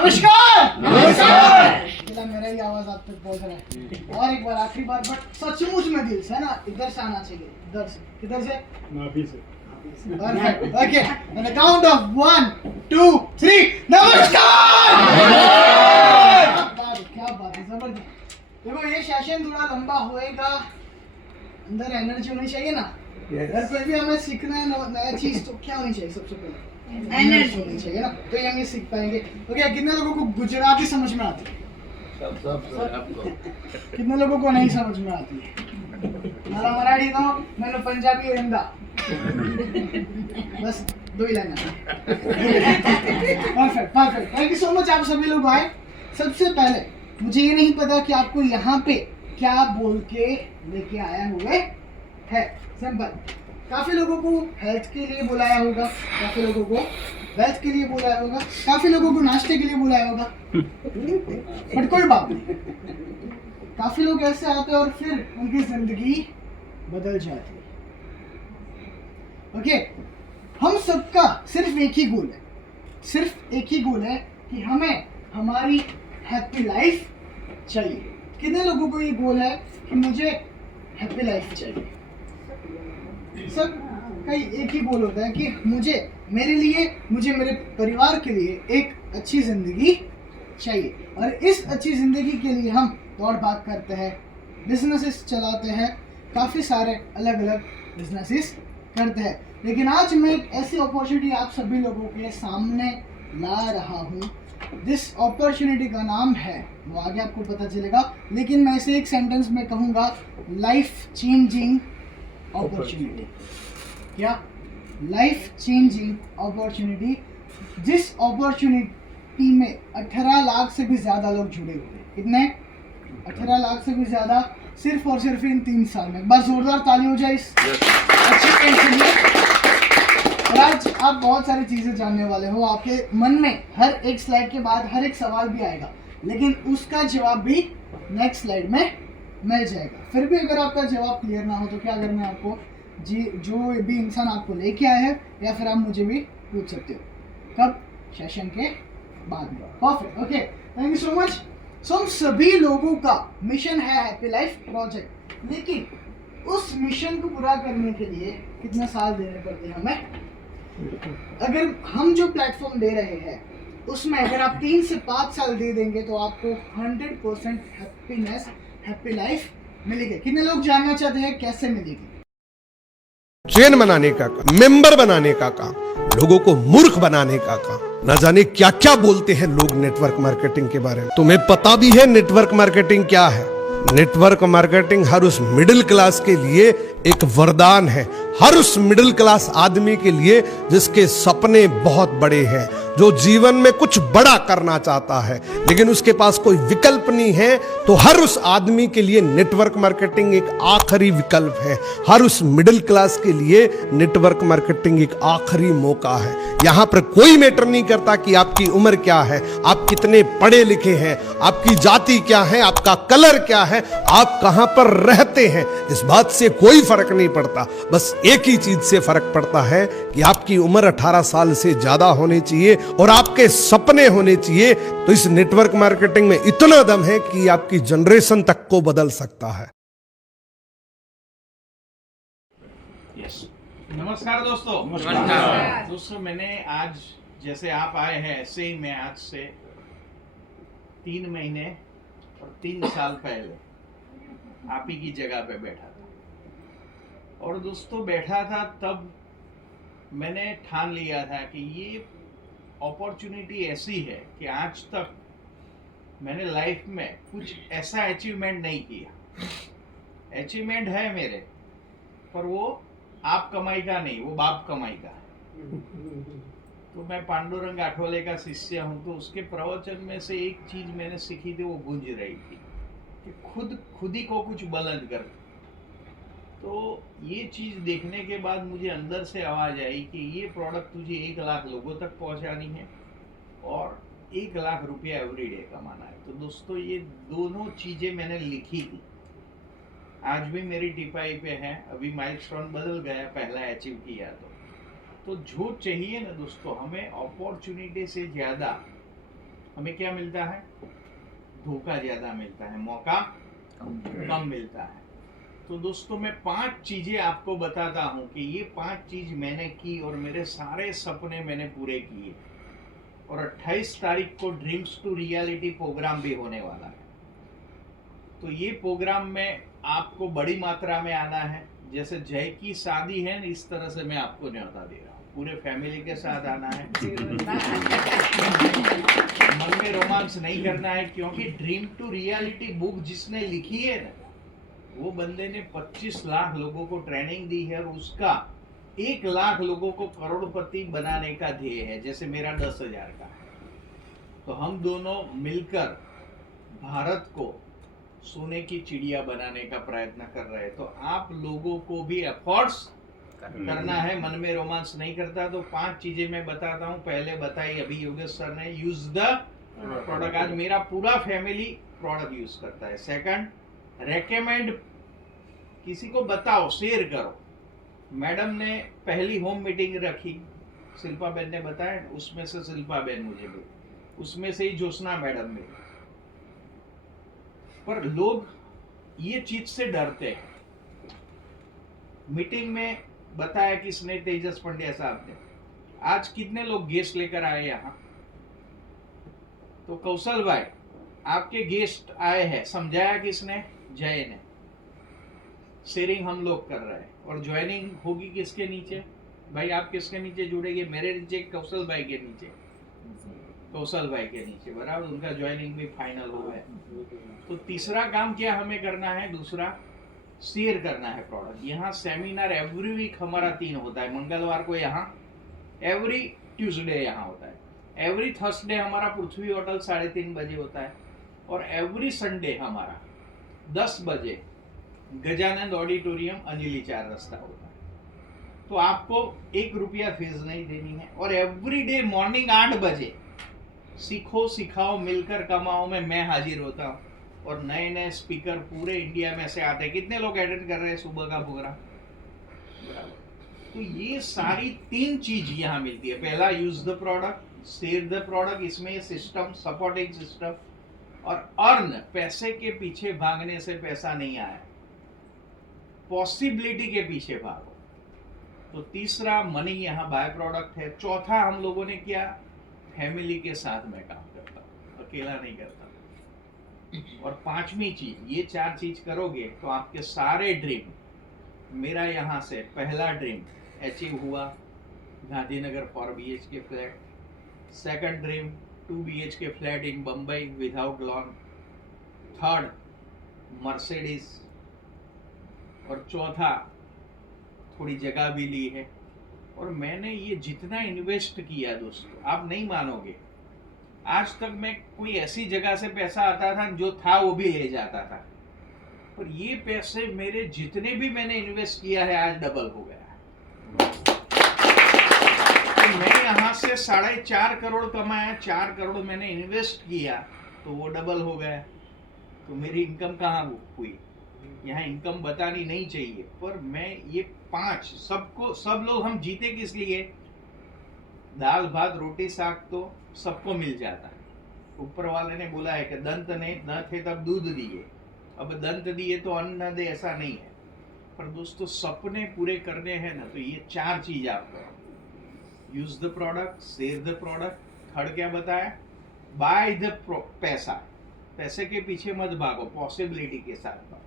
नमस्कार। नमस्कार। चला मेरा ही आवाज आप तक पहुंच रहा है। और एक बार आखिरी बार, बट सचमुच में दिल से, है ना, इधर से आना चाहिए। इधर से, किधर से? माफी से। Perfect. Okay, on the count of 1 2 3 नमस्कार। क्या बात है, जबरदस्त। देखो ये सेशन थोड़ा लंबा होएगा, अंदर एनर्जी होनी चाहिए ना। घर पे भी हमें सीखना है नया चीज, तो क्या होनी चाहिए? सबसे पहले एनर्जी होनी चाहिए ना, तो ये हम ये सीख पाएंगे। ओके, कितने लोगों को गुजराती समझ में आती है? कितने लोगों को नहीं समझ में आती है? मला मराठी तो मैंने पंजाबी और हिंदा बस 2 ही line. Perfect perfect, thank you so much. आप सभी लोग आए। सबसे पहले मुझे ये नहीं पता कि आपको यहाँ पे क्या बोल के लेके आया हुए है। सिंपल, काफी लोगों को हेल्थ के लिए बुलाया होगा, काफी लोगों को वेल्थ के लिए बुलाया होगा, काफी लोगों को नाश्ते के लिए बुलाया होगा, बट कोई बात नहीं। काफी लोग ऐसे आते हैं और फिर उनकी जिंदगी बदल जाती है। ओके, हम सबका सिर्फ एक ही गोल है, सिर्फ एक ही गोल है कि हमें हमारी हैप्पी लाइफ चाहिए। कितने लोगों को ये गोल है कि मुझे हैप्पी लाइफ चाहिए? सब का एक ही गोल होता है कि मुझे मेरे लिए, मुझे मेरे परिवार के लिए एक अच्छी जिंदगी चाहिए। और इस अच्छी जिंदगी के लिए हम दौड़ भाग करते हैं, बिजनेसेस चलाते हैं, काफ़ी सारे अलग अलग बिजनेसेस करते हैं। लेकिन आज मैं एक ऐसी अपॉर्चुनिटी आप सभी लोगों के सामने ला रहा हूँ। जिस अपॉर्चुनिटी का नाम है वो आगे आपको पता चलेगा, लेकिन मैं इसे एक सेंटेंस में कहूँगा, लाइफ चेंजिंग अपॉर्चुनिटी। क्या? Life changing opportunity. जिस अपॉर्चुनिटी में 18 लाख से भी ज़्यादा लोग जुड़े हुए हैं। कितने? 18 लाख से भी ज़्यादा, सिर्फ और सिर्फ इन 3 साल में। बस जोरदार ताली हो जाए इस अच्छी टेंशन में। और आज आप बहुत सारी चीज़ें जानने वाले हो। आपके मन में हर एक स्लाइड के बाद हर एक सवाल भी आएगा, लेकिन उसका जवाब भी नेक्स्ट स्लाइड में मिल जाएगा। फिर भी अगर आपका जवाब क्लियर ना हो तो क्या करना है आपको? जी, जो भी इंसान आपको लेके आया है, या फिर आप मुझे भी पूछ सकते हो। कब? सेशन के बाद में। Perfect, okay, thank you so much. So हम सभी लोगों का मिशन है हैप्पी लाइफ प्रोजेक्ट, लेकिन उस मिशन को पूरा करने के लिए कितने साल देने पड़ते हैं हमें? अगर हम जो प्लेटफॉर्म दे रहे हैं उसमें अगर आप 3 से 5 साल दे देंगे तो आपको 100% हैप्पीनेस, हैप्पी लाइफ मिलेगी। कितने लोग जानना चाहते हैं कैसे मिलेगी? चेन बनाने का काम, मेंबर बनाने का काम, लोगों को मूर्ख बनाने का काम। ना जाने क्या क्या बोलते हैं लोग नेटवर्क मार्केटिंग के बारे में। तुम्हें पता भी है नेटवर्क मार्केटिंग क्या है? नेटवर्क मार्केटिंग हर उस मिडिल क्लास के लिए एक वरदान है, हर उस मिडिल क्लास आदमी के लिए जिसके सपने बहुत बड़े हैं, जो जीवन में कुछ बड़ा करना चाहता है लेकिन उसके पास कोई विकल्प नहीं है। तो हर उस आदमी के लिए नेटवर्क मार्केटिंग एक आखिरी विकल्प है। हर उस मिडिल क्लास के लिए नेटवर्क मार्केटिंग एक आखिरी मौका है। यहां पर कोई मैटर नहीं करता कि आपकी उम्र क्या है, आप कितने पढ़े लिखे हैं, आपकी जाति क्या है, आपका कलर क्या है, आप कहां पर रहते हैं, इस बात से कोई फर्क नहीं पड़ता। बस एक ही चीज से फर्क पड़ता है कि आपकी उम्र 18 साल से ज्यादा होनी चाहिए और आपके सपने होने चाहिए। तो इस नेटवर्क मार्केटिंग में इतना दम है कि आपकी जनरेशन तक को बदल सकता है। नमस्कार दोस्तों। नमस्कार दोस्तों, मैंने आज जैसे आप आए हैं ऐसे ही मैं आज से 3 महीने और 3 साल पहले आप ही की जगह पे बैठा था। और दोस्तों बैठा था तब मैंने ठान लिया था कि ये अपॉर्चुनिटी ऐसी है कि आज तक मैंने लाइफ में कुछ ऐसा अचीवमेंट नहीं किया। अचीवमेंट है मेरे, पर वो आप कमाई का नहीं, वो बाप कमाई का है। तो मैं पांडुरंग आठवले का शिष्य हूँ, तो उसके प्रवचन में से एक चीज मैंने सीखी थी, वो गूंज रही थी कि खुद ही को कुछ बुलंद कर। तो ये चीज देखने के बाद मुझे अंदर से आवाज आई कि ये प्रोडक्ट तुझे 1 लाख लोगों तक पहुंचानी है और 1 लाख रुपया एवरीडे कमाना है। तो दोस्तों ये दोनों चीजें मैंने लिखी थी, आज भी मेरी टिपाई पे है। अभी माइलस्टोन बदल गया, पहला अचीव किया तो जो चाहिए ना दोस्तों, हमें अपॉर्चुनिटी से ज़्यादा हमें क्या मिलता है? धोखा ज्यादा मिलता है, मौका कम मिलता है। तो दोस्तों मैं 5 चीजें आपको बताता हूं कि ये 5 चीज मैंने की और मेरे सारे सपने मैंने पूरे किए। और 28 तारीख को ड्रीम्स टू रियलिटी प्रोग्राम भी होने वाला है। तो ये प्रोग्राम में आपको बड़ी मात्रा में आना है। जैसे जय की शादी है, इस तरह से मैं आपको न्योता दे रहा हूँ। पूरे फैमिली के साथ आना है। मन में रोमांस नहीं करना है, क्योंकि ड्रीम टू रियलिटी बुक जिसने लिखी है ना, वो बंदे ने 25 लाख लोगों को ट्रेनिंग दी है और उसका 1 लाख लोगों को करोड़पति बनाने का ध्येय है, जैसे मेरा 10,000 का है। तो हम दोनों मिलकर भारत को सोने की चिड़िया बनाने का प्रयत्न कर रहे हैं। तो आप लोगों को भी एफर्ट्स करना है। मन में रोमांस नहीं करता तो 5 चीजें मैं बताता हूँ। पहले बताई अभी योगेश सर ने, यूज द प्रोडक्ट। आज मेरा पूरा फैमिली प्रोडक्ट यूज करता है। सेकंड, रेकमेंड, किसी को बताओ, शेयर करो। मैडम ने पहली होम मीटिंग रखी, शिल्पा बेन ने बताया, उसमें से शिल्पा बेन मुझे मिली, उसमें से ही ज्योत्सना मैडम मिली। पर लोग ये चीज से डरते हैं। मीटिंग में बताया किसने? तेजस पंड्या साहब ने। आज कितने लोग गेस्ट लेकर आए यहाँ? तो कौशल भाई, आपके गेस्ट आए हैं, समझाया किसने? जय ने। शेयरिंग हम लोग कर रहे हैं और ज्वाइनिंग होगी किसके नीचे? भाई आप किसके नीचे जुड़ेंगे? मेरे नीचे, कौशल भाई के नीचे। कौशल भाई के नीचे, बराबर। उनका ज्वाइनिंग भी फाइनल हुआ है। तो तीसरा काम क्या हमें करना है? दूसरा, शेयर करना है प्रोडक्ट। यहाँ सेमिनार एवरी वीक हमारा 3 होता है। मंगलवार को यहाँ, एवरी ट्यूसडे यहाँ होता है, एवरी थर्सडे हमारा पृथ्वी होटल 3:30 बजे होता है, और एवरी संडे हमारा 10 बजे गजानंद ऑडिटोरियम, अंजलि 4 रास्ता होता है। तो आपको 1 रुपया फीस नहीं देनी है। और एवरी डे मॉर्निंग 8 बजे सीखो सिखाओ मिलकर कमाओ में मैं हाजिर होता हूँ। और नए नए स्पीकर पूरे इंडिया में से आते हैं। कितने लोग अटेंड कर रहे हैं सुबह का प्रोग्राम? तो ये सारी 3 चीज यहाँ मिलती है। पहला, use the product, share the product, इसमें सिस्टम, सपोर्टिंग सिस्टम, और अर्न, पैसे के पीछे भागने से पैसा नहीं आया, पॉसिबिलिटी के पीछे भागो। तो तीसरा, मनी यहाँ बाय प्रोडक्ट है। चौथा, हम लोगों ने किया, फैमिली के साथ मैं काम करता हूँ, अकेला नहीं करता। और 5वीं चीज, ये 4 चीज करोगे तो आपके सारे ड्रीम, मेरा यहाँ से पहला ड्रीम अचीव हुआ, Gandhinagar 4 BHK flat. Second dream 2 BHK flat in Bombay without lawn. Third, Mercedes. और चौथा, थोड़ी जगह भी ली है। और मैंने ये जितना इन्वेस्ट किया दोस्तों, आप नहीं मानोगे, आज तक मैं कोई ऐसी जगह से पैसा आता था जो था वो भी ले जाता था। पर ये पैसे मेरे जितने भी मैंने इन्वेस्ट किया है आज डबल हो गया है। तो मैं यहाँ से 4.5 करोड़ कमाया, 4 करोड़ मैंने इन्वेस्ट किया तो वो डबल हो गया। तो मेरी इनकम कहाँ हुई? यहाँ इनकम बतानी नहीं चाहिए, पर मैं ये 5 सबको, सब लोग हम जीते किस लिए? दाल भात रोटी साग तो सबको मिल जाता है। ऊपर वाले ने बोला है कि दंत ने न थे तब दूध दिए, अब दंत दिए तो अन्न न दे, ऐसा नहीं है। पर दोस्तों सपने पूरे करने हैं ना, तो ये 4 चीज आप करो। Use the product, share the product. Third क्या बताया? बाय द पैसा, पैसे के पीछे मत भागो, पॉसिबिलिटी के साथ भागो,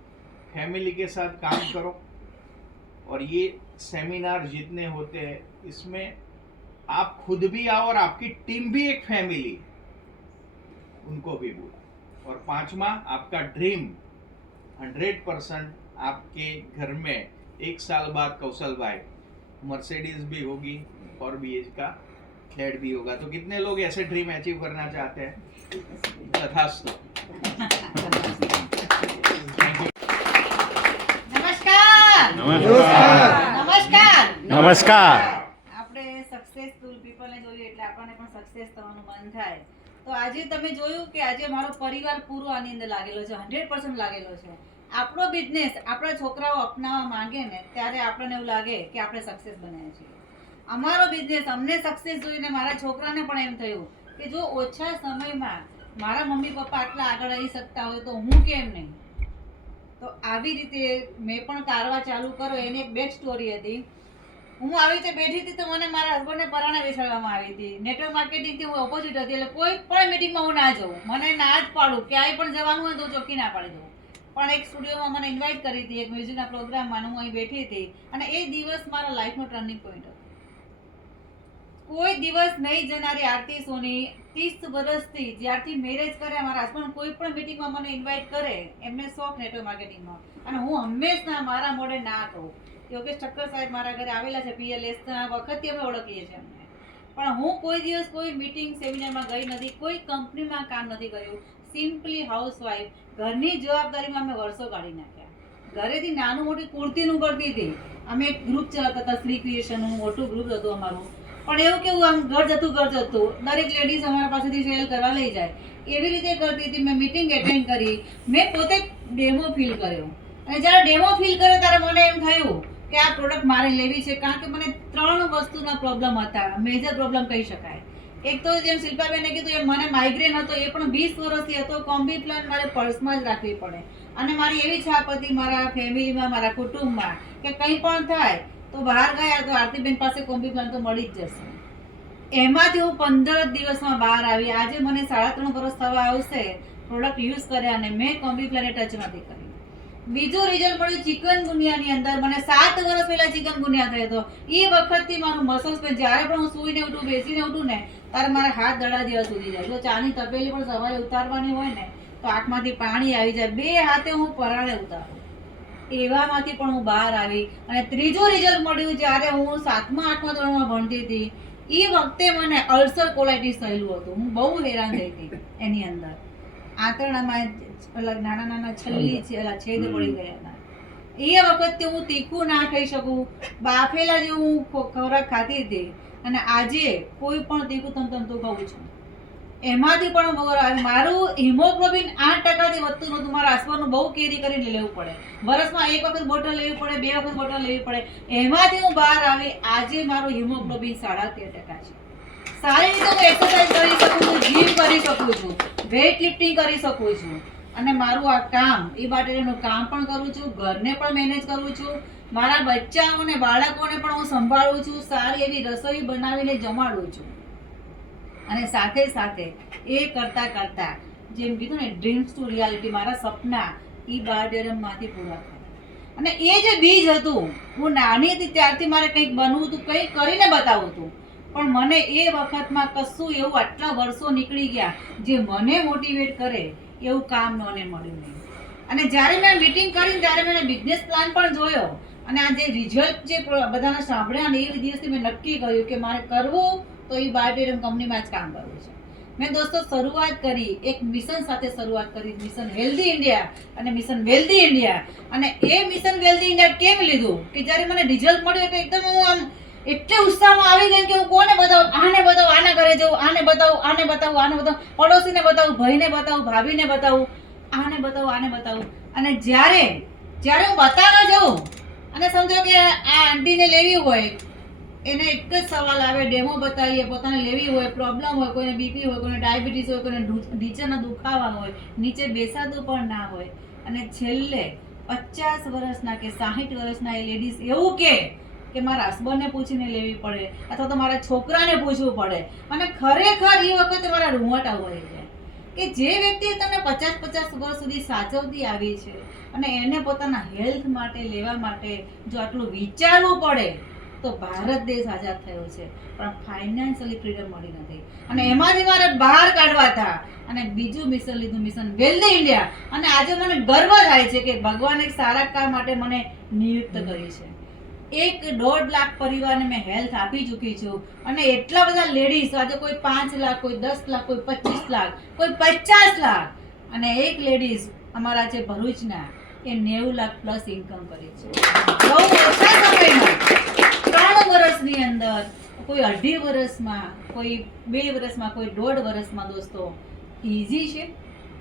फैमिली के साथ काम करो। और ये सेमिनार जितने होते हैं इसमें आप खुद भी आओ और आपकी टीम भी एक फैमिली, उनको भी बुलाओ। और 5वां, आपका ड्रीम 100% आपके घर में 1 साल बाद कौशल भाई मर्सिडीज भी होगी और BH का फ्लैट भी होगा। तो कितने लोग ऐसे ड्रीम अचीव करना चाहते हैं? तथास्तु। नमस्कार નમસ્કાર નમસ્કાર નમસ્કાર આપણે સક્સેસફુલ પીપલને જોઈએ એટલે આપણને પણ સક્સેસ થવાનું મન થાય. તો આજે તમે જોયું કે આજે મારો પરિવાર પૂરો આની અંદર લાગેલો છે, 100% લાગેલો છે. આપણો બિઝનેસ આપણા છોકરાઓ અપનાવવા માંગે ને ત્યારે આપણને એવું લાગે કે આપણે સક્સેસ બન્યા છીએ. અમારો બિઝનેસ અમને સક્સેસ જોઈને મારા છોકરાને પણ એમ થયું કે જો ઓછા સમયમાં મારા મમ્મી પપ્પા આટલા આગળ આવી શકતા હોય તો હું કેમ નહીં. તો આવી રીતે મેં પણ કારવા ચાલુ કર્યો. એની એક બેક સ્ટોરી હતી. હું આવી રીતે બેઠી હતી તો મને મારા હસબન્ડને પરાણે બેસાડવામાં આવી હતી. નેટવર્ક માર્કેટિંગથી હું ઓપોઝિટ હતી, એટલે કોઈ પણ મિટિંગમાં હું ના જાઉં. મને ના જ પાડું, ક્યાંય પણ જવાનું હોય તો ચોખ્ખી ના પાડી દઉં. પણ એક સ્ટુડિયોમાં મને ઇન્વાઇટ કરી હતી, એક મ્યુઝિકના પ્રોગ્રામમાં. હું અહીં બેઠી હતી અને એ દિવસ મારા લાઈફનો ટર્નિંગ પોઈન્ટ હતો. કોઈ દિવસ નહીં જનારી આરતી સોની 30 વર્ષથી જ્યારથી મેરેજ કર્યા, મારા હસબન્ડ કોઈ પણ મિટિંગમાં મને ઇન્વાઇટ કરે, એમને શોખ નેટવર્ક માર્કેટિંગમાં, અને હું હંમેશા મારા મોઢે ના કહું. યોગેશ ઠક્કર સાહેબ મારા ઘરે આવેલા છે, PLS ના વખતથી અમે ઓળખીએ છીએ અમને. પણ હું કોઈ દિવસ કોઈ મીટિંગ સેમિનારમાં ગઈ નથી, કોઈ કંપનીમાં કામ નથી કર્યું. સિમ્પલી હાઉસવાઈફ, ઘરની જવાબદારીમાં અમે વર્ષો કાઢી નાખ્યા. ઘરેથી નાનું મોટી કુર્તીનું કરતી હતી. અમે એક ગ્રુપ ચલાવતા હતા, શ્રી ક્રિએશનનું મોટું ગ્રુપ હતું અમારું. પણ એવું કેવું આમ ઘર જતું દરેક લેડીઝ અમારા પાસેથી સેલ કરવા લઈ જાય, એવી રીતે કરતી હતી. મેં મિટિંગ એટેન્ડ કરી, મેં પોતે ડેમો ફીલ કર્યો. અને જ્યારે ડેમો ફીલ કર્યો ત્યારે મને એમ થયું કે આ પ્રોડક્ટ મારે લેવી છે, કારણ કે મને 3 વસ્તુના પ્રોબ્લેમ હતા, મેજર પ્રોબ્લેમ કહી શકાય. એક તો જેમ શિલ્પાબેને કીધું એમ મને માઇગ્રેન હતો, એ પણ 20 વર્ષથી હતો. કોમ્બી પ્લાન મારે પર્સમાં જ રાખવી પડે. અને મારી એવી છાપ હતી મારા ફેમિલીમાં, મારા કુટુંબમાં, કે કંઈ પણ થાય તો બહાર ગયા તો આરતીબેન પાસે કોમ્બી પ્લાન તો મળી જ જશે. એમાંથી હું 15 દિવસમાં બહાર આવી. આજે મને 3.5 વર્ષ થવા આવશે પ્રોડક્ટ યુઝ કર્યા અને મેં કોમ્બી પ્લાને ટચ નથી કરી. બીજું રિઝલ્ટ મળ્યું ચિકનગુનિયાની અંદર. મને 7 વર્ષ પહેલા ચિકનગુનિયા થયો હતો. એ વખતથી મારું મસલ્સ પેન, જ્યારે પણ હું સૂઈને ઉઠું, બેસીને ઉઠું ને, ત્યારે મારા હાથ દડા જેવા સુધી જાય. જો ચાની તપેલી પણ સવારે ઉતારવાની હોય ને તો આંખમાંથી પાણી આવી જાય. 2 હાથે હું પરાણે ઉતારું. એવામાંથી પણ હું બહાર આવી. અને ત્રીજું રિઝલ્ટ મળ્યું જ્યારે હું 7મા 8મા ધોરણમાં ભણતી હતી. એ વખતે મને અલ્સર કોલાઇટિસ થયેલું હતું. હું બહુ હેરાન થઈ હતી. એની અંદર આંતરડામાં નાના નાના છેદ પડી ગયા હતા. એ વખતે હું તીખું ના ખાઈ શકું, બાફેલા જેવું ખોરાક ખાતી હતી. અને આજે કોઈ પણ તીખું તમતમતું ખાઉં છું. એમાંથી પણ મારું હિમોગ્લોબિન 8%થી વધતું નહોતું. મારા હસબન્ડનું બહુ કેરી કરીને લેવું પડે. વર્ષમાં 1 વખત બોટલ લેવી પડે, 2 વખત બોટલ લેવી પડે. એમાંથી હું બહાર આવી. આજે મારું હિમોગ્લોબિન 13.5% છે. સારી રીતે હું એક્સરસાઇઝ કરી શકું છું, જીમ કરી શકું છું, વેઇટ લિફ્ટિંગ કરી શકું છું. અને મારું આ કામ, એ બાટેનું કામ પણ કરું છું, ઘરને પણ મેનેજ કરું છું, મારા બચ્ચાઓને બાળકોને પણ હું સંભાળું છું, સારી એવી રસોઈ બનાવીને જમાડું છું. અને સાથે સાથે એ કરતા કરતા જેમ કીધું ને, ડ્રીમ્સ ટુ રિયાલિટી, મારા સપના એ 12 માંથી પૂરા થયા. અને એ જે બીજ હતું, હું નાની હતી ત્યારથી મારે કંઈક બનવું હતું, કંઈક કરીને બતાવવું હતું. પણ મને એ વખતમાં કશું એવું, આટલા વર્ષો નીકળી ગયા, જે મને મોટિવેટ કરે એવું કામ મને મળ્યું નહીં. અને જ્યારે મેં મીટિંગ કરી ત્યારે મેં બિઝનેસ પ્લાન પણ જોયો. અને આ જે રિઝલ્ટ જે બધાને સાંભળ્યા ને, એ દિવસથી મેં નક્કી કર્યું કે મારે કરવું તો એ બાયોટેરિયમ કંપનીમાં જ કામ કરવું છે. મેં દોસ્તો શરૂઆત કરી, એક મિશન સાથે શરૂઆત કરી, મિશન હેલ્ધી ઇન્ડિયા અને મિશન વેલ્ધી ઇન્ડિયા. અને એ મિશન વેલ્ધી ઇન્ડિયા કેમ લીધું કે જ્યારે મને રિઝલ્ટ મળ્યું એટલે એકદમ હું આમ એટલે ઉત્સાહમાં આવી ગઈ કે હું કોને બતાવું, આને બતાવું, આના ઘરે જવું, આને બતાવું, આને બતાવું, આને બતાવું, પડોશીને બતાવું, ભાઈને બતાવું, ભાભીને બતાવું, આને બતાવું, આને બતાવું. અને જ્યારે હું બતાવવા જાઉં અને સમજો કે આ આંટીને લેવી હોય, એને એક જ સવાલ આવે, ડેમો બતાવીએ, પોતાને લેવી હોય, પ્રોબ્લેમ હોય, કોઈને બીપી હોય, કોઈને ડાયાબિટીસ હોય, કોઈને ઢીંચણના દુખાવા હોય, નીચે બેસાતું પણ ના હોય. અને છેલ્લે 50 વર્ષના કે 60 વર્ષના એ લેડીઝ એવું કે મારા હસબન્ડને પૂછીને લેવી પડે અથવા તો મારા છોકરાને પૂછવું પડે. અને ખરેખર એ વખતે મારા રૂંવાટા હોય છે કે જે વ્યક્તિએ તમને 50 વર્ષ સુધી સાચવતી આવી છે અને એને પોતાના હેલ્થ માટે લેવા માટે જો આટલું વિચારવું પડે તો ભારત દેશ આઝાદ થયો છે, પણ ફાઇનાન્શિયલી ફ્રીડમ મળી નથી. અને એમાંથી મારે બહાર કાઢવા હતા. અને બીજું મિશન લીધું, મિશન વેલ્ધી ઇન્ડિયા. અને આજે મને ગર્વ થાય છે કે ભગવાન એક સારા કામ માટે મને નિયુક્ત કરી છે. 1.5 લાખ પરિવારને મેં હેલ્થ આપી ચૂકી છું. અને એટલા બધા લેડીઝ, આજે કોઈ 5 લાખ, કોઈ 10 લાખ, કોઈ 25 લાખ, કોઈ 50 લાખ. અને એક લેડીઝ અમારા છે ભરૂચના, એ 90 લાખ પ્લસ ઇન્કમ કરે છે બહુ ઓછા સમયમાં. 3 વર્ષની અંદર, કોઈ 2.5 વર્ષમાં, કોઈ 2 વર્ષમાં, કોઈ 1.5 વર્ષમાં. દોસ્તો, ઈઝી છે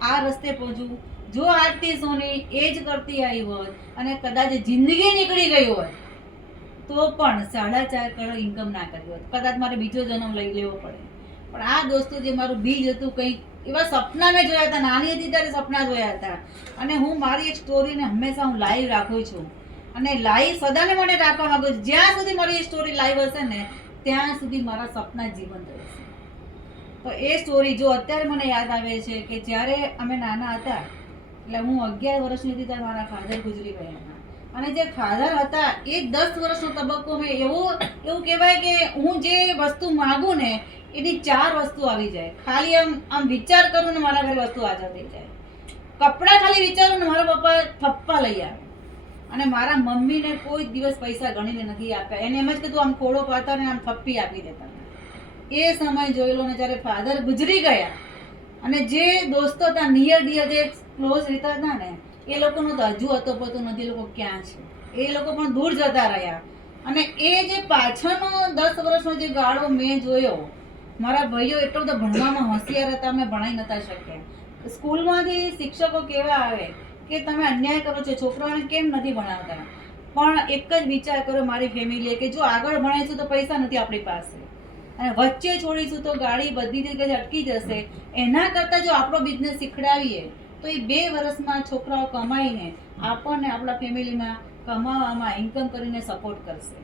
આ રસ્તે પહોંચવું. જો આરતી સોની એ જ કરતી આવી હોત અને કદાચ જિંદગી નીકળી ગઈ હોત તો પણ 4.5 કરોડ ઇન્કમ ના કરી હોત. કદાચ મારે બીજો જન્મ લઈ લેવો પડે. પણ આ દોસ્તો જે મારું બીજ હતું, કંઈક એવા સપના મેં જોયા હતા, નાની હતી ત્યારે સપના જોયા હતા. અને હું મારી એક સ્ટોરીને હંમેશા હું લાઈવ રાખું છું, અને લાઈવ સદાને માટે રાખવા માંગુ છું. જ્યાં સુધી મારી સ્ટોરી લાઈવ હશે ને ત્યાં સુધી મારા સપના જીવંત રહેશે. તો એ સ્ટોરી જો અત્યારે મને યાદ આવે છે કે જ્યારે અમે નાના હતા, એટલે હું 11 વર્ષની હતી ત્યારે મારા ફાધર ગુજરી ગયા હતા. અને જે ફાધર હતા એ 10 વર્ષનો તબક્કો મેં એવું કહેવાય કે હું જે વસ્તુ માગું ને એની 4 વસ્તુ આવી જાય. ખાલી આમ વિચાર કરું ને મારા ઘરે વસ્તુ હાજર થઈ જાય. કપડાં ખાલી વિચારું ને મારા પપ્પા થપ્પા લઈ આવે. અને મારા મમ્મીને કોઈ દિવસ પૈસા ગણીને નથી આપ્યા. એને એમ જ કીધું આમ ખોડો પાતા ને આમ થપ્પી આપી દેતા. એ સમય જોયેલો ને જ્યારે ફાધર ગુજરી ગયા અને જે દોસ્તો હતા નિયર ડિયર જે ક્લોઝ રહેતા હતા ને એ લોકોનો તો હજુ હતો પતો નથી એ લોકો ક્યાં છે. એ લોકો પણ દૂર જતા રહ્યા. અને એ જે પાછળનો 10 વર્ષનો જે ગાળો મેં જોયો, મારા ભાઈઓ એટલો બધો ભણવામાં હોશિયાર હતા, અમે ભણાઈ નતા શક્યા. સ્કૂલમાંથી શિક્ષકો કેવા આવે કે તમે અન્યાય કરો છો, છોકરાઓને કેમ નથી ભણાવતા. પણ એક જ વિચાર કરો મારી ફેમિલીએ કે જો આગળ ભણાઈશું તો પૈસા નથી આપણી પાસે, અને વચ્ચે છોડીશું તો ગાડી બધી જગ્યાએ અટકી જશે. એના કરતાં જો આપણો બિઝનેસ શીખડાવીએ તો એ 2 વર્ષમાં છોકરાઓ કમાઈને આપણને આપણા ફેમિલીમાં કમાવામાં ઇન્કમ કરીને સપોર્ટ કરશે.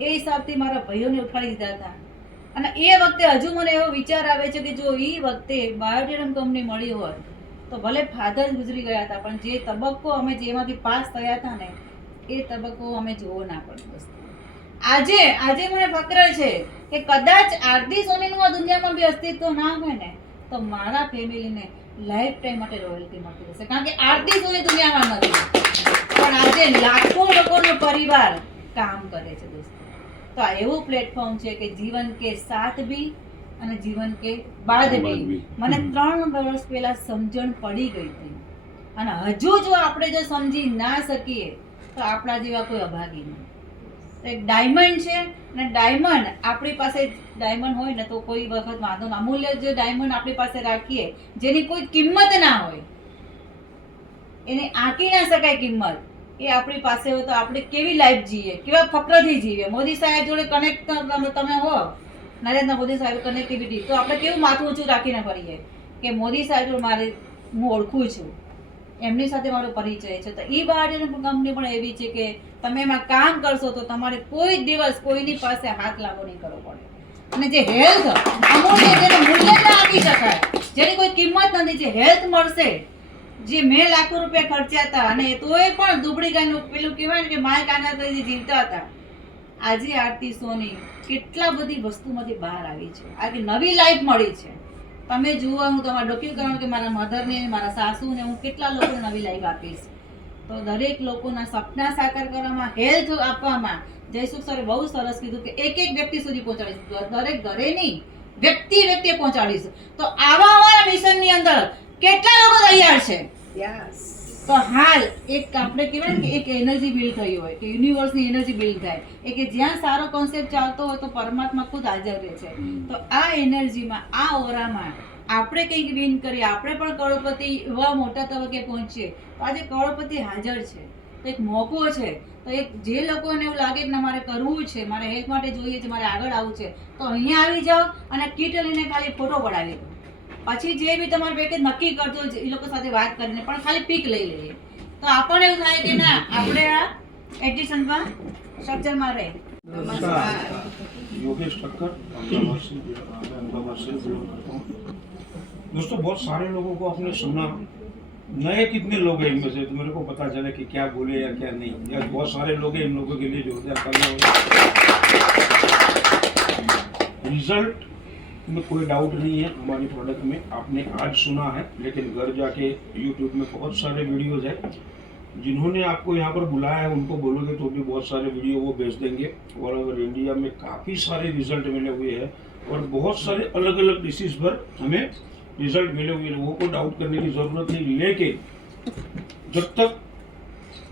એ હિસાબથી મારા ભાઈઓને ઉઠાડી દીધા હતા. અને એ વખતે હજુ મને એવો વિચાર આવે છે કે જો એ વખતે બાયોટેરમ કંપની મળી હોત તો ભલે ફાધર ગુજરી ગયા હતા પણ જે તબક્કો અમે જેમાંથી પાસ થયા હતા ને એ તબક્કો અમે જોવો ના પડ્યો. આજે મને ફક્ર છે કે કદાચ આરતી સોનીનું આ દુનિયામાં બી અસ્તિત્વ ના હોય ને તો મારા ફેમિલીને લાઈફ ટાઈમ માટે રોયલ્ટી મળતી રહેશે. કારણ કે આરતી સોની દુનિયામાં નથી પણ આજે લાખો લોકોનો પરિવાર કામ કરે છે દોસ્તો. તો આ એવું પ્લેટફોર્મ છે કે જીવન કે સાથ બી અને જીવન કે બાદ બી. મને 3 વર્ષ પહેલા સમજણ પડી ગઈ હતી. અને હજુ જો આપણે જો સમજી ના શકીએ તો આપણા જેવા કોઈ અભાગી નહીં. એક ડાયમંડ છે અને ડાયમંડ આપણી પાસે ડાયમંડ હોય ને તો કોઈ વખત વાંધો ના. અમૂલ્ય જે ડાયમંડ આપણી પાસે રાખીએ જેની કોઈ કિંમત ના હોય, એને આંકી ના શકાય કિંમત, એ આપણી પાસે હોય તો આપણે કેવી લાઈફ જીવીએ, કેવા ફક્રથી જીવીએ. મોદી સાહેબ જોડે કનેક્ટ તમે હો, નરેન્દ્ર મોદી સાહેબ કનેક્ટિવિટી, તો આપણે કેવું માથું ઊંચું રાખીને ફરીએ કે મોદી સાહેબ મારે હું ઓળખું છું, એમની સાથે મારો પરિચય છે. તો એ બાયોટેરમ કંપની પણ એવી છે કે તમે એમાં કામ કરશો તો તમારે કોઈ દિવસ કોઈની પાસે હાથ લાગો નહીં કરવો પડે. અને જે હેલ્થ અમૂલ્ય જેનું મૂલ્ય ના આપી શકાય, જેની કોઈ કિંમત નથી, જે હેલ્થ મળશે, જે મેં લાખો રૂપિયા ખર્ચ્યા હતા અને તોય પણ દુબળી ગાયનું પેલું કહેવાય ને કે માય કાના તરીકે જીવતા હતા. આજે આરતી સોની કેટલા બધી વસ્તુમાંથી બહાર આવી છે. આજે નવી લાઈફ મળી છે. તમે જુઓ, હું તમારા ડોક્યુ કરું કે મારા મધરને, મારા સાસુને હું કેટલા લોકોને નવી લાઈફ આપીશ. તો દરેક લોકોના સપના સાકાર કરવામાં, હેલ્થ આપવામાં જયસુખ સરે બહુ સરસ કીધું કે એક વ્યક્તિ સુધી પહોંચાડીશું. દરેક ઘરે નહીં, વ્યક્તિ પહોંચાડીશું. તો આવા અમારા મિશનની અંદર કેટલા લોકો તૈયાર છે? તો હાલ એક આપણે કહેવાય ને કે એક એનર્જી બિલ્ડ થઈ હોય કે યુનિવર્સની એનર્જી બિલ્ડ થાય એ કે જ્યાં સારો કોન્સેપ્ટ ચાલતો હોય તો પરમાત્મા ખુદ હાજર રહે છે. તો આ એનર્જીમાં, આ ઓરામાં આપણે કંઈક વિન કરીએ, આપણે પણ કરોડપતિ એવા મોટા તબક્કે પહોંચીએ. તો આજે કરોડપતિ હાજર છે, તો એક મોકો છે. તો એક જે લોકોને એવું લાગે કે મારે કરવું છે, મારે હેલ્થ માટે જોઈએ છે, મારે આગળ આવવું છે, તો અહીંયા આવી જાઓ અને કીટ લઈને ખાલી ફોટો પડાવી દો. પછી જે બી તમારું પેકેજ નક્કી કરતો એ લોકો સાથે વાત કરીને પણ ખાલી પીક લઈ લઈએ તો આપણને એવું થાય કે ના આપણે આ એડિશનમાં સ્ટ્રક્ચરમાં રહે. योगेश ठक्कर अहमदाबाद से बिलोंग करता हूँ। दोस्तों, बहुत सारे लोगों को आपने सुना, नए कितने लोग हैं इनमें से तो मेरे को पता चला कि क्या बोले या क्या नहीं. या बहुत सारे लोग हैं, इन लोगों के लिए जोरदार तालियां हो. रिजल्ट में कोई डाउट नहीं है हमारी प्रोडक्ट में. आपने आज सुना है, लेकिन घर जाके यूट्यूब में बहुत सारे वीडियोज है. जिन्होंने आपको यहाँ पर बुलाया है उनको बोलोगे तो भी बहुत सारे वीडियो वो भेज देंगे. और अगर इंडिया में काफ़ी सारे रिजल्ट मिले हुए हैं और बहुत सारे अलग अलग डिसीज पर हमें रिजल्ट मिले हुए हैं. लोगों को डाउट करने की ज़रूरत नहीं, लेकिन जब तक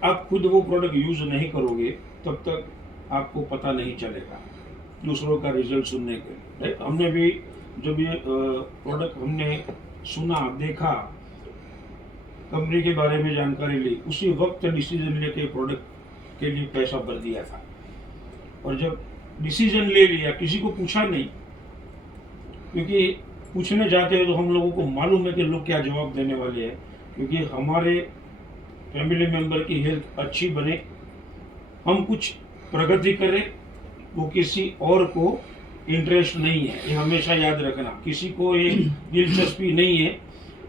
आप खुद वो प्रोडक्ट यूज़ नहीं करोगे तब तक आपको पता नहीं चलेगा दूसरों का रिजल्ट सुनने के. हमने भी जब ये प्रोडक्ट हमने सुना, देखा, कंपनी के बारे में जानकारी ली, उसी वक्त डिसीजन लेके प्रोडक्ट के लिए पैसा भर दिया था. और जब डिसीजन ले लिया, किसी को पूछा नहीं, क्योंकि पूछने जाते हैं तो हम लोगों को मालूम है कि लोग क्या जवाब देने वाले हैं, क्योंकि हमारे फैमिली मेंबर की हेल्थ अच्छी बने, हम कुछ प्रगति करें, वो किसी और को इंटरेस्ट नहीं है। ये हमेशा याद रखना, किसी को ये दिलचस्पी नहीं है,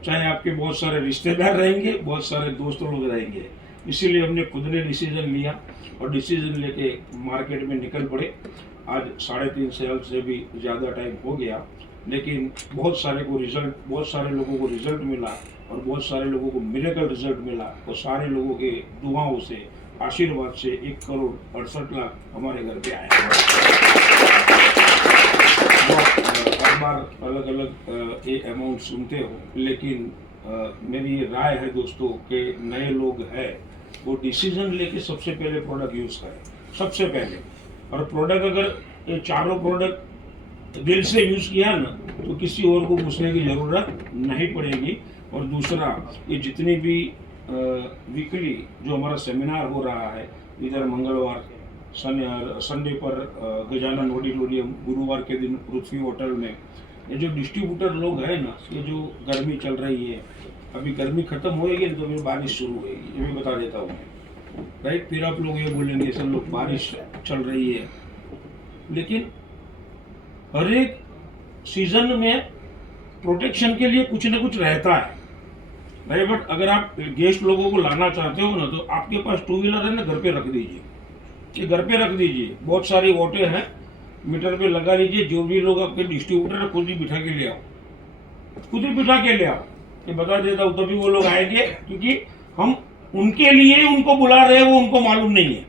चाहे आपके बहुत सारे रिश्तेदार रहेंगे, बहुत सारे दोस्त लोग रहेंगे। इसीलिए हमने खुद ने डिसीजन लिया और डिसीजन लेके मार्केट में निकल पड़े। आज 3.5 साल से भी ज़्यादा टाइम हो गया, लेकिन बहुत सारे लोगों को रिजल्ट मिला और बहुत सारे लोगों को मिरेकल रिजल्ट मिला और सारे लोगों के दुआओं से, आशीर्वाद से 1,68,00,000 हमारे घर पे आए। हर बार अलग अलग ये अमाउंट सुनते हो, लेकिन मेरी ये राय है दोस्तों कि नए लोग हैं वो डिसीजन लेके सबसे पहले प्रोडक्ट यूज करें, सबसे पहले। और प्रोडक्ट अगर ये चारों प्रोडक्ट दिल से यूज किया ना तो किसी और को पूछने की जरूरत नहीं पड़ेगी। और दूसरा, ये जितनी भी वीकली जो हमारा सेमिनार हो रहा है, इधर मंगलवार संडे पर गजानन ऑडिटोरियम, गुरुवार के दिन पृथ्वी होटल में, ये जो डिस्ट्रीब्यूटर लोग हैं ना, ये जो गर्मी चल रही है, अभी गर्मी खत्म होएगी तो फिर बारिश शुरू होएगी, ये भी बता देता हूँ राइट। फिर आप लोग ये बोलेंगे सब लोग बारिश चल रही है, लेकिन हर एक सीजन में प्रोटेक्शन के लिए कुछ ना कुछ रहता है भाई। बट अगर आप गेस्ट लोगों को लाना चाहते हो ना तो आपके पास 2 व्हीलर है ना, घर पे रख दीजिए, ये घर पे रख दीजिए। बहुत सारी ऑटो हैं, मीटर पे लगा लीजिए। जो भी लोग आपके डिस्ट्रीब्यूटर है खुद ही बिठा के ले आओ, खुद ही बिठा के ले आओ। ये बता देता हूँ तभी वो लोग आएंगे, क्योंकि हम उनके लिए उनको बुला रहे हैं, वो उनको मालूम नहीं है।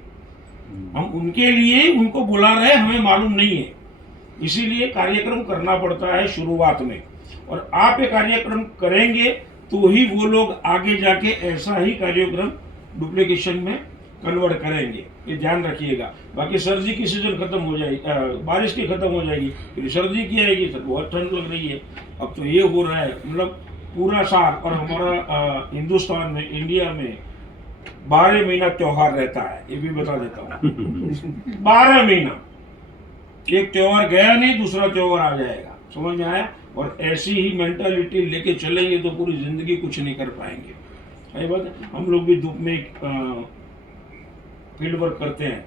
हम उनके लिए उनको बुला रहे हैं, हमें मालूम नहीं है। इसीलिए कार्यक्रम करना पड़ता है शुरुआत में, और आप ये कार्यक्रम करेंगे तो ही वो लोग आगे जाके ऐसा ही कार्यक्रम डुप्लीकेशन में कन्वर्ट करेंगे, ये ध्यान रखिएगा। बाकी सर्दी की सीजन खत्म हो जाएगी, बारिश की खत्म हो जाएगी, फिर सर्दी की आएगी, तो बहुत ठंड लग रही है। अब तो ये हो रहा है, मतलब पूरा साल। और हमारा हिंदुस्तान में, इंडिया में 12 महीना त्योहार रहता है, ये भी बता देता हूँ। 12 महीना, एक त्योहार गया नहीं दूसरा त्योहार आ जाएगा, समझ में आया। और ऐसी ही मेंटालिटी लेके चलेंगे तो पूरी जिंदगी कुछ नहीं कर पाएंगे। सही बात है। हम लोग भी धूप में फील्ड वर्क करते हैं,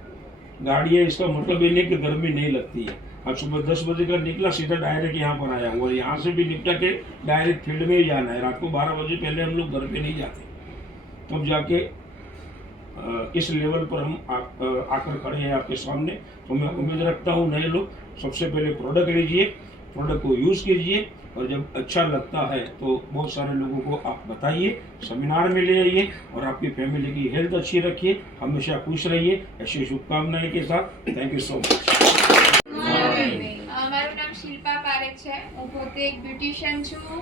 गाड़ियाँ, इसका मतलब ये नहीं कि गर्मी नहीं लगती है। आज सुबह 10 बजे का निकला, सीधा डायरेक्ट यहाँ पर आया, और यहाँ से भी निपटा के डायरेक्ट फील्ड में ही जाना है। रात को 12 बजे पहले हम लोग घर पे नहीं जाते, तब जाके इस लेवल पर हम आकर खड़े हैं आपके सामने। तो मैं उम्मीद रखता हूँ नए लोग सबसे पहले प्रोडक्ट लीजिए, प्रोडक्ट को यूज़ कीजिए, और जब अच्छा लगता है तो बहुत सारे लोगों को आप बताइए, सेमिनार में ले आइए, और आपकी फैमिली की हेल्थ अच्छी रखिए, हमेशा खुश रहिए। ऐसी शुभकामनाएं के साथ थैंक यू सो मच। મારું નામ શિલ્પા પારેખ છે, હું પોતે એક બ્યુટિશિયન છું।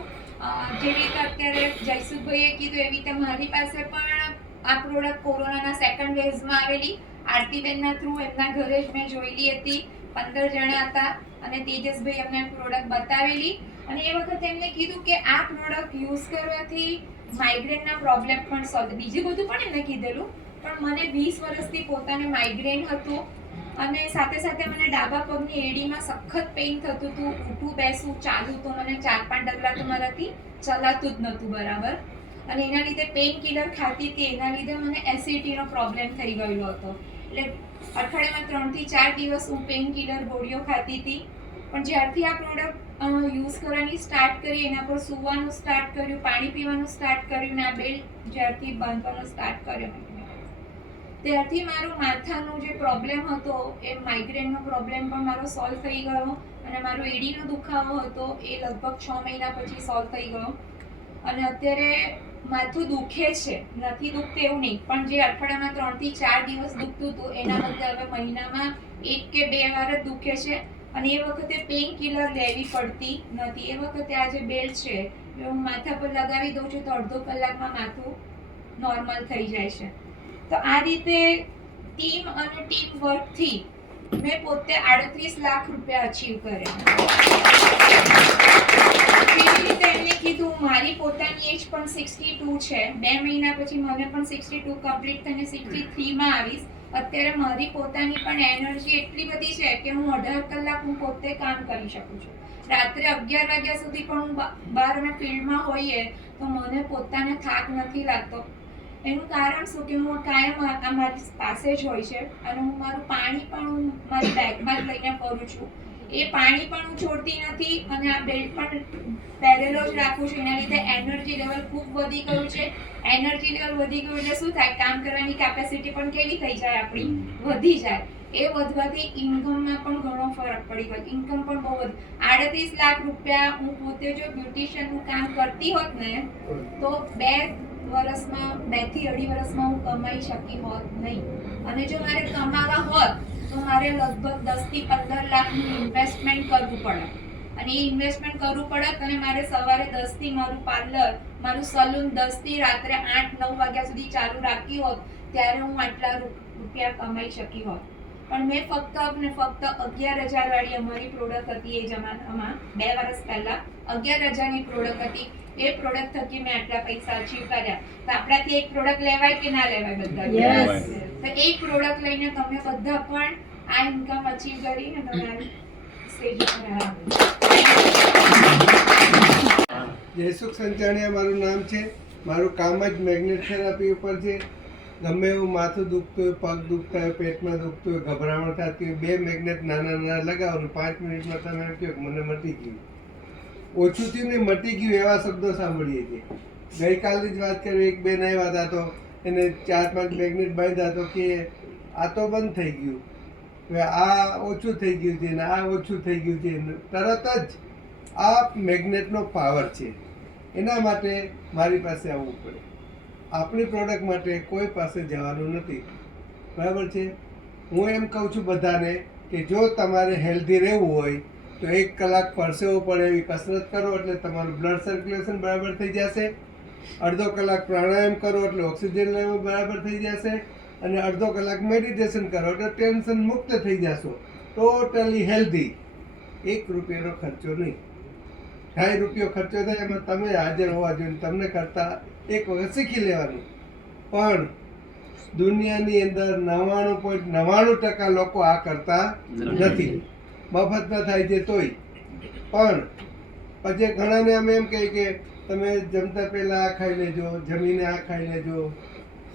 જેવી રીતે અત્યારે જયસુખભાઈએ કીધું એવી રીતે મારી પાસે પણ આ પ્રોડક્ટ કોરોનાના સેકન્ડ વેવમાં આવેલી આરતીબેનના થ્રુ એમના ઘરે જ મેં જોયેલી હતી। 15 જણા હતા અને તેજસભાઈ અમને પ્રોડક્ટ બતાવેલી, અને એ વખતે એમને કીધું કે આ પ્રોડક્ટ યુઝ કરવાથી માઇગ્રેનના પ્રોબ્લેમ પણ સોલ્વ, બીજું બધું પણ એમને કીધેલું, પણ મને 20 વર્ષથી પોતાને માઇગ્રેન હતું, અને સાથે સાથે મને ડાબા પગની એડીમાં સખત પેઇન થતું હતું। ઊઠું બેસવું ચાલુ તો મને 4-5 ડગલા તો મારાથી ચલાતું જ નહોતું બરાબર, અને એના લીધે પેઇન કિલર ખાતી હતી, એના લીધે મને એસિડિટીનો પ્રોબ્લેમ થઈ ગયેલો હતો। એટલે અઠવાડિયામાં 3 થી 4 દિવસ હું પેઇન કિલર ગોળીઓ ખાતી હતી। પણ જ્યારથી આ પ્રોડક્ટ યુઝ કરવાની સ્ટાર્ટ કરી, એના પર સૂવાનું સ્ટાર્ટ કર્યું, પાણી પીવાનું સ્ટાર્ટ કર્યું, ને આ બેલ્ટ જ્યારથી બાંધવાનું સ્ટાર્ટ કર્યો ત્યારથી મારું માથાનો જે પ્રોબ્લેમ હતો એ માઇગ્રેનનો પ્રોબ્લેમ પણ મારો સોલ્વ થઈ ગયો, અને મારો એડીનો દુખાવો હતો એ લગભગ 6 મહિના પછી સોલ્વ થઈ ગયો। અને અત્યારે માથું દુખે છે, નથી દુખતું એવું નહીં, પણ જે અઠવાડિયામાં 3 થી 4 દિવસ દુખતું હતું એના બદલે હવે મહિનામાં 1 કે 2 વાર જ દુખે છે, અને એ વખતે પેઇન કિલર લેવી પડતી નથી। એ વખતે આ જે બેલ્ટ છે એ હું માથા પર લગાવી દઉં છું તો અડધો કલાકમાં માથું નોર્મલ થઈ જાય છે। તો આ રીતે ટીમ અને ટીમ વર્કથી મેં પોતે 38 લાખ રૂપિયા અચીવ કર્યા। કેવી રીતે એમને કીધું, મારી પોતાની એજ પણ 62 છે, 2 મહિના પછી મને પણ 62 કમ્પ્લીટ થઈને 63 માં આવીશ। અત્યારે મારી પોતાની પણ એનર્જી એટલી બધી છે કે હું 18 કલાક હું પોતે કામ કરી શકું છું, રાત્રે 11 વાગ્યા સુધી પણ હું બહાર અમે ફિલ્ડમાં હોઈએ તો મને પોતાને થાક નથી લાગતો. એનું કારણ શું કે હું કાયમ આ મારી પાસે જ હોય છે અને હું મારું પાણી પણ હું મારી બેગમાં જ લઈને ફરું છું. એ પાણી પણ હું છોડતી નથી અને આ બેલ્ટ પણ પહેરેલો જ રાખું છું. એના લીધે એનર્જી લેવલ ખૂબ વધી ગયું છે. એનર્જી લેવલ વધી ગયું એટલે શું થાય, કામ કરવાની કેપેસિટી પણ કેવી થઈ જાય, આપણી વધી જાય. એ વધવાથી ઇન્કમમાં પણ ઘણો ફરક પડી ગયો. ઇન્કમ પણ બહુ વધી. 38 લાખ રૂપિયા હું પોતે જો બ્યુટિશિયનનું કામ કરતી હોત ને તો 2 થી 2.5 વર્ષમાં હું કમાઈ શકી હોત નહીં. અને જો મારે કમાવા હોત તો મારે લગભગ 10 થી 15 લાખનું ઇન્વેસ્ટમેન્ટ કરવું પડે. અને એ ઇન્વેસ્ટમેન્ટ કરવું પડત અને મારે સવારે 10 થી મારું પાર્લર, મારું સલૂન 10 થી રાત્રે 8-9 વાગ્યા સુધી ચાલુ રાખી હોત ત્યારે હું આટલા રૂપિયા કમાઈ શકી હોત. પણ મેં ફક્ત 11,000 વાળી અમારી પ્રોડક્ટ હતી એ જમાનામાં, 2 વર્ષ પહેલા 11,000 ની પ્રોડક્ટ હતી. એ પ્રોડક્ટ થકી મેં આટલા પૈસા અચીવ કર્યા. તો આપણાથી એક પ્રોડક્ટ લેવાય કે ના લેવાય બધા? તો એક પ્રોડક્ટ લઈને તમે બધા પણ આ ઇન્કમ અચીવ કરીને તમારી સ્ટેજ પર આવો. જયસુખ સંચાણીયા મારું નામ છે. મારું કામ જ મેગ્નેટ થેરાપી ઉપર છે. ગમે એવું માથું દુખતું હોય, પગ દુખતા હોય, પેટમાં દુખતું હોય, ગભરામણ થતી હોય, 2 મેગ્નેટ નાના નાના લગાવો, 5 મિનિટમાં તમે એમ કહો મને મટી ગયું. ઓછું થયું ને મટી ગયું એવા શબ્દો સાંભળીએ છીએ. ગઈકાલની જ વાત કરીએ, એક બેન આવ્યા હતા તો એને 4-5 મેગ્નેટ બાંધ્યા તો કે આ તો બંધ થઈ ગયું, હવે આ ઓછું થઈ ગયું છે ને આ ઓછું થઈ ગયું છે. તરત જ આ મેગ્નેટનો પાવર છે. એના માટે મારી પાસે આવવું પડે. આપણી પ્રોડક્ટ માટે કોઈ પાસે જવાનું નથી, બરાબર છે. હું એમ કહું છું બધાને કે જો તમારે હેલ્ધી રહેવું હોય તો 1 કલાક પરસેવો પડે એવી કસરત કરો એટલે તમારું બ્લડ સર્ક્યુલેશન બરાબર થઈ જશે. અડધો કલાક પ્રાણાયામ કરો એટલે ઓક્સિજન લેવલ બરાબર થઈ જશે. અને અડધો કલાક મેડિટેશન કરો એટલે ટેન્શન મુક્ત થઈ જશો. Totally healthy. 1 રૂપિયાનો ખર્ચો નહીં. 2.5 રૂપિયો ખર્ચો થાય એમાં તમે હાજર હોવા જોઈએ. તમને કરતાં એક વખત શીખી લેવાનું. પણ દુનિયાની અંદર 99.99% લોકો આ કરતા નથી. મફતમાં થાય છે તોય. પણ પછી ઘણાને અમે એમ કહીએ કે તમે જમતા પહેલા આ ખાઈ લેજો, જમીને આ ખાઈ લેજો.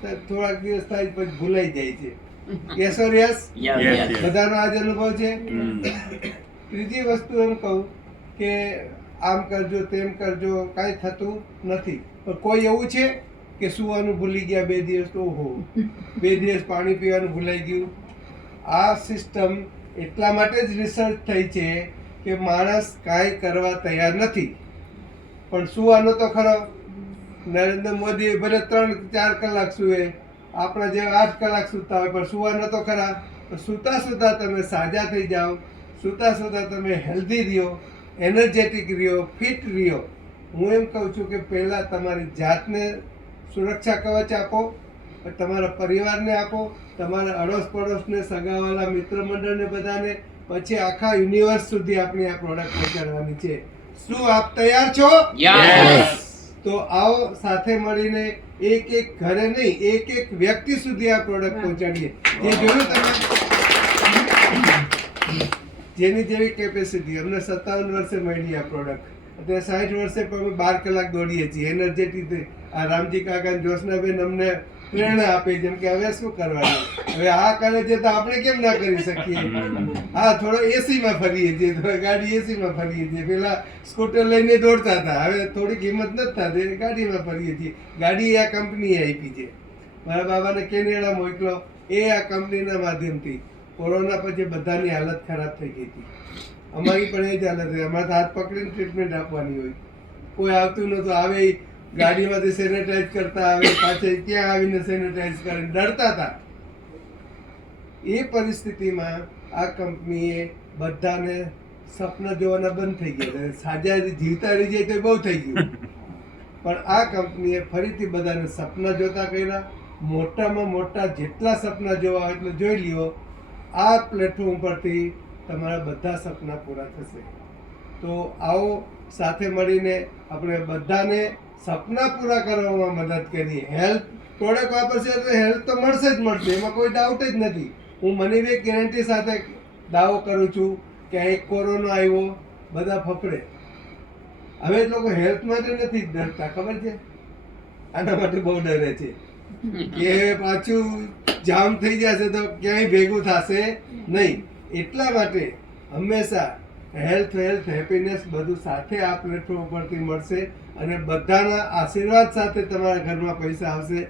થોડાક દિવસ થાય પછી ભૂલાઈ જાય છે. Yes or yes? બધાનો આ જ અનુભવ છે. ત્રીજી વસ્તુ એમ કહું કે આમ કરજો તેમ કરજો, કાંઈ થતું નથી. પણ કોઈ એવું છે કે સુવાનું ભૂલી ગયા 2 દિવસ તો ઓહો 2 દિવસ પાણી પીવાનું ભૂલાઈ ગયું. આ સિસ્ટમ એટલા માટે જ રિસર્ચ થઈ છે કે માણસ કાંઈ કરવા તૈયાર નથી. પણ સુવાનો તો ખરો. નરેન્દ્ર મોદી ભલે 3-4 કલાક સૂવે, આપણા જેવા 8 કલાક સૂતા હોય, પણ સુવાનો તો ખરા. સૂતા સૂતા તમે સાજા થઈ જાઓ, સૂતા સૂતા તમે હેલ્ધી રહ્યો, એનર્જેટિક રહ્યો, ફિટ રહ્યો. હું એમ કહું છું કે પહેલાં તમારી જાતને સુરક્ષા કવચ આપો, તમારા પરિવારને આપો, તમારા અડોશ પડોશને, સગાવાલા, મિત્ર મંડળને, બધાને. પછી આખા યુનિવર્સ સુધી આપણી આ પ્રોડક્ટ પહોંચાડવાની છે. શું આપ તૈયાર છો? તો આવો સાથે મળીને એક ઘરે નહીં, એક વ્યક્તિ સુધી આ પ્રોડક્ટ પહોંચાડીએ. જે જોયું તમે, જેની જેવી કેપેસિટી. અમને 57 વર્ષે મળી આ પ્રોડક્ટ. અત્યારે 60 વર્ષે પણ અમે 12 કલાક દોડીએ છીએ એનર્જેટિક. આ રામજી કાકા, જ્યોત્સનાબેન અમને પ્રેરણા આપે જેમ કે હવે શું કરવાનું, હવે આ કરે છે તો આપણે કેમ ના કરી શકીએ. હા, થોડો એસીમાં ફરીએ છીએ, થોડો ગાડી એસીમાં ફરીએ છીએ. પેલા સ્કૂટર લઈને દોડતા હતા, હવે થોડીક હિંમત નથી થતી, ગાડીમાં ફરીએ છીએ. ગાડી આ કંપનીએ આપી છે. મારા બાબાને કેનેડા મોકલો એ આ કંપનીના માધ્યમથી. કોરોના પછી બધાની હાલત ખરાબ થઈ ગઈ હતી. અમારી પણ એ જ હાલત હતી. અમારે હાથ પકડીને ટ્રીટમેન્ટ આપવાની હોય, કોઈ આવતું નહોતું. આવે ગાડીમાંથી સેનેટાઈઝ કરતા આવે, પાછળ ક્યાં આવીને સેનેટાઈઝ કરીને ડરતા હતા. એ પરિસ્થિતિમાં આ કંપનીએ બધાને સપના જોવાના બંધ થઈ ગયા. સાજા જીવતા રહી જાય તો બહુ થઈ ગયું. પણ આ કંપનીએ ફરીથી બધાને સપના જોતા કર્યા. મોટામાં મોટા જેટલા સપના જોવા હોય એટલે જોઈ લ્યો. આ પ્લેટફોર્મ પરથી તમારા બધા સપના પૂરા થશે. તો આવો સાથે મળીને આપણે બધાને સપના પૂરા કરવામાં મદદ કરીએ. હેલ્થ પ્રોડક્ટ વાપરશે એટલે હેલ્થ તો મળશે જ મળશે, એમાં કોઈ ડાઉટ જ નથી. હું મની બેક ગેરંટી સાથે દાવો કરું છું કે એક કોરોના આવ્યો, બધા ફફડે. હવે લોકો હેલ્થ માટે નથી ડરતા, ખબર છે? આના માટે બહુ ડરે છે કે પાછું જામ થઈ જશે તો ક્યાંય ભેગું થશે નહીં. એટલા માટે હંમેશા હેલ્થ હેપીનેસ બધું સાથે આ પ્લેટફોર્મ પરથી મળશે અને બધાના આશીર્વાદ સાથે તમારા ઘરમાં પૈસા આવશે.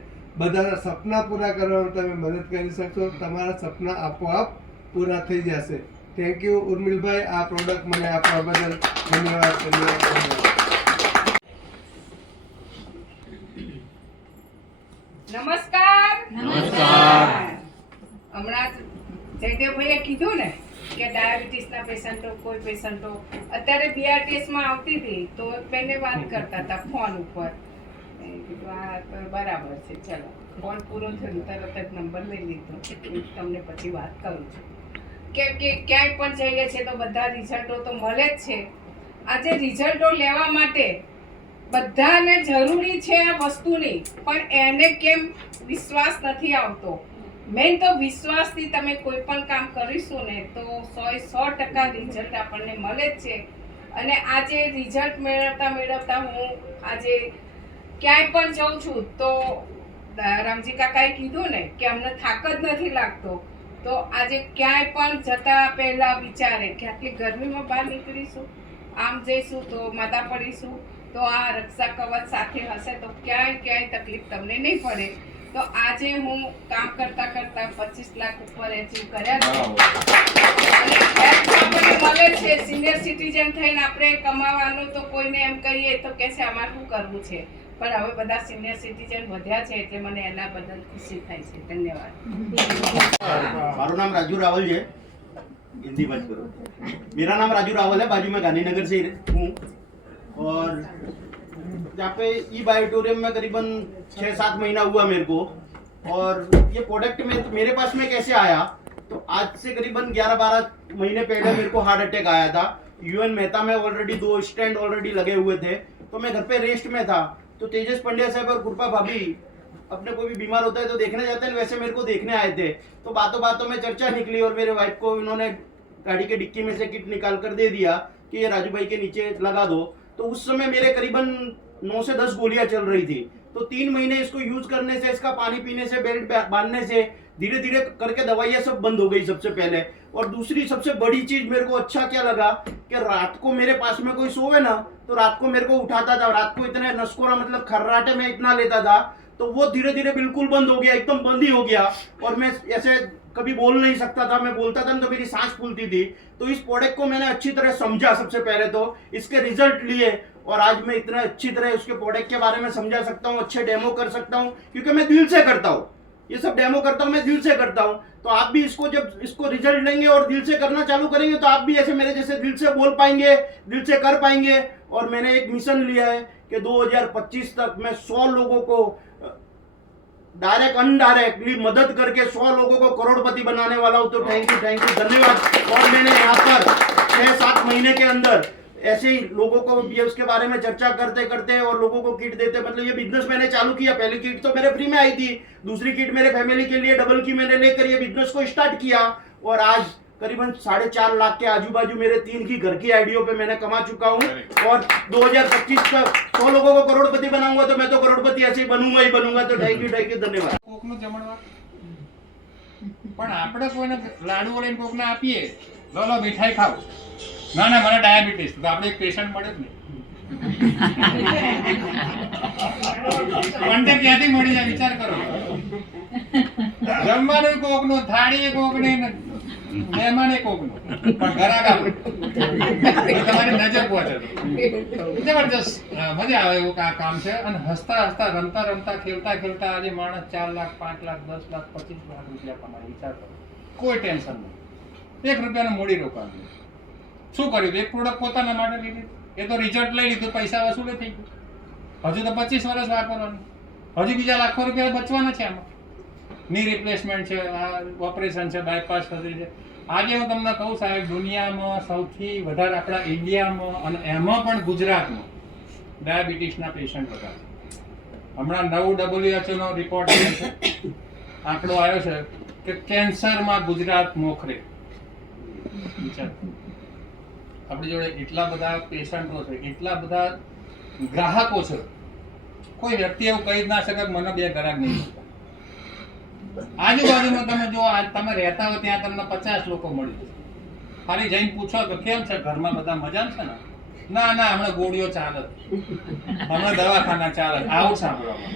બધાના સપના પૂરા કરવામાં તમે મદદ કરી શકશો. તમારા સપના આપોઆપ પૂરા થઈ જશે. થેન્ક યુ ઉર્મિલભાઈ, આ પ્રોડક્ટ મને આપવા બદલ ધન્યવાદ. નમસ્કાર. હમણાં જયદેવભાઈએ કીધું ને કે ડાયાબિટીસના પેશન્ટો, કોઈ પેશન્ટો અત્યારે બીઆરટીએસમાં આવતી હતી તો બેને વાત કરતા હતા ફોન ઉપર. મેં કીધું આ તો બરાબર છે, ચલો ફોન પૂરો થયો તરત જ નંબર લઈ લીધો. તમને પછી વાત કરું છું કેમ કે ક્યાંય પણ જઈએ છીએ તો બધા રિઝલ્ટો તો મળે જ છે. આજે રિઝલ્ટો લેવા માટે બધાને જરૂરી છે આ વસ્તુની, પણ એને કેમ વિશ્વાસ નથી આવતો. મેન તો વિશ્વાસથી તમે કોઈ પણ કામ કરીશું ને તો 100% રિઝલ્ટ આપણને મળે જ છે. અને આજે રિઝલ્ટ મેળવતા હું આજે ક્યાંય પણ જાઉં છું તો રામજી કાકાએ કીધું ને કે અમને થાક જ નથી લાગતો. તો આજે ક્યાંય પણ જતા પહેલા વિચારે કે આટલી ગરમીમાં બહાર નીકળીશું, આમ જઈશું તો માતા પડીશું, તો આ રક્ષા કવચ સાથે હશે તો ક્યાંય તકલીફ તમને નહીં પડે. તો આજે હું કામ કરતા 25 લાખ ઉપર એચીવ કર્યા છે. અને હેલ્થ આપણને મળે છે. સિનિયર સિટીઝન થઈને આપણે કમાવાનું તો કોઈને એમ કહીએ તો કહેશે અમારે શું કરવું છે, પણ હવે બધા સિનિયર સિટીઝન વધ્યા છે એટલે મને એના બદલ ખુશી થાય છે. ધન્યવાદ. मारू नाम राजू रावल है, हिंदी बात करो. मेरा नाम राजू रावल है, बाजू में गांधीनगर से हूँ और यहाँ पे ई बायोटोरियम में करीबन 6-7 महीना हुआ मेरे को. और ये प्रोडक्ट मेरे पास में कैसे आया तो आज से करीबन 11-12 महीने पहले मेरे को हार्ट अटैक आया था. यूएन मेहता में ऑलरेडी 2 स्टेंट ऑलरेडी लगे हुए थे तो मैं घर पे रेस्ट में था. तो तेजस पंड्या साहब और कृपा भाभी अपने कोई भी बीमार होता है तो देखने जाते हैं, वैसे मेरे को देखने आए थे. तो बातों बातों में चर्चा निकली और मेरे वाइफ को इन्होंने गाड़ी के डिक्की में से किट निकाल कर दे दिया कि ये राजू भाई के नीचे लगा दो. तो उस समय मेरे करीबन 9 से 10 गोलियां चल रही थी. तो 3 महीने इसको यूज करने से, इसका पानी पीने से, बेल्ट बांधने से धीरे धीरे करके दवाइयां सब बंद हो गई सबसे पहले. और दूसरी सबसे बड़ी चीज मेरे को अच्छा क्या लगा कि रात को मेरे पास में कोई सोवे ना तो रात को मेरे को उठाता था. रात को इतने नस्कोरा मतलब खर्राटे में इतना लेता था तो वो धीरे धीरे बिल्कुल बंद हो गया, एकदम बंद ही हो गया. और मैं ऐसे कभी बोल नहीं सकता था. मैं बोलता था तो मेरी सांस फूलती थी. तो इस प्रोडक्ट को मैंने अच्छी तरह समझा सबसे पहले तो, इसके रिजल्ट लिए और आज मैं इतना अच्छी तरह उसके प्रोडक्ट के बारे में समझा सकता हूँ, अच्छे डेमो कर सकता हूँ क्योंकि मैं दिल से करता हूँ. ये सब डेमो करता हूँ मैं दिल से करता हूँ. तो आप भी इसको जब इसको रिजल्ट लेंगे और दिल से करना चालू करेंगे तो आप भी ऐसे मेरे जैसे दिल से बोल पाएंगे, दिल से कर पाएंगे. और मैंने एक मिशन लिया है कि 2025 तक मैं 100 लोगों को डायरेक्ट अनडायरेक्टली मदद करके 100 लोगों को करोड़पति बनाने वाला हूँ. तो थैंक यू, धन्यवाद. और मैंने यहाँ पर 6-7 महीने के अंदर ऐसे ही लोगों को ये उसके बारे में चर्चा करते करते और लोगों को किट देते, मतलब ये बिजनेस मैंने चालू किया. पहली किट तो मेरे फ्री में आई थी, दूसरी किट मेरे फैमिली के लिए डबल की मैंने लेकर ये बिजनेस को स्टार्ट किया. और आज करीबन 4.5 लाख के आजू बाजू मेरे 3 की घर की आईडियो पे मैंने कमा चुका हूँ. और 2025 तक 100 लोगों को करोड़पति बनाऊंगा तो मैं तो करोड़पति ऐसे ही बनूंगा ही बनूंगा. तो थैंक यू, धन्यवाद. કોકનું જમણવાર પણ આપણે કોઈને લાડુ વળીને કોકને આપીએ, લો મીઠાઈ ખાવ, ના મને ડાયાબિટીસ, તો આપણે એક પેશન્ટ મળે જ નહીં. કોન્ટેક્ટ ક્યાંથી મળી જાય વિચાર કરો. જમવાનું કોકનું, થાળી કોકને, મહેમાન કોકનું, પણ ઘરાક આપણું. તમારી નજર પહોંચે જબરજસ્ત મજા આવે એવું કામ છે. અને હસતા હસતા, રમતા રમતા, ખેલતા ખેલતા આજે માણસ 4 લાખ, 5 લાખ, 10 લાખ, 25 લાખ રૂપિયા કમાય. વિચાર કરો, કોઈ ટેન્શન નહીં. 1 રૂપિયાનું મૂડી રોકાણ શું કર્યું? એક પ્રોડક્ટ પોતાના માટે લીધી, એ તો રિઝલ્ટ લઈ લીધું, પૈસા વસૂલ થઈ ગયું. હજુ તો 25 વર્ષ વાપરવાનું, હજુ બીજા લાખો રૂપિયા બચવાના છે. આમાં ની રિપ્લેસમેન્ટ છે, આ ઓપરેશન છે, બાયપાસ સર્જરી છે. આજે હું તમને કહું સાહેબ, દુનિયામાં સૌથી વધારે આપણા ઇન્ડિયામાં અને એમાં પણ ગુજરાતમાં ડાયાબિટીસના પેશન્ટ બધા. હમણાં નવું WHO નો રિપોર્ટ આવ્યો છે, આંકડો આવ્યો છે કે કેન્સરમાં ગુજરાત મોખરે. આપણી જોડે એટલા બધા પેશન્ટો છે, એટલા બધા ગ્રાહકો છે, કોઈ વ્યક્તિ એવું કહી જ ના શકે કે મને 2 ગ્રાહક નહીં મળતા. આજુબાજુમાં તમે જો આજ તમે રહેતા હોય ત્યાં તમને 50 લોકો મળી જશે. ખાલી જઈને પૂછો કે કેમ છે, ઘરમાં બધા મજામાં છે ને? ના ના, હમણાં ગોળીઓ ચાલે, હમણાં દવાખાના ચાલે, આવું સાંભળવામાં.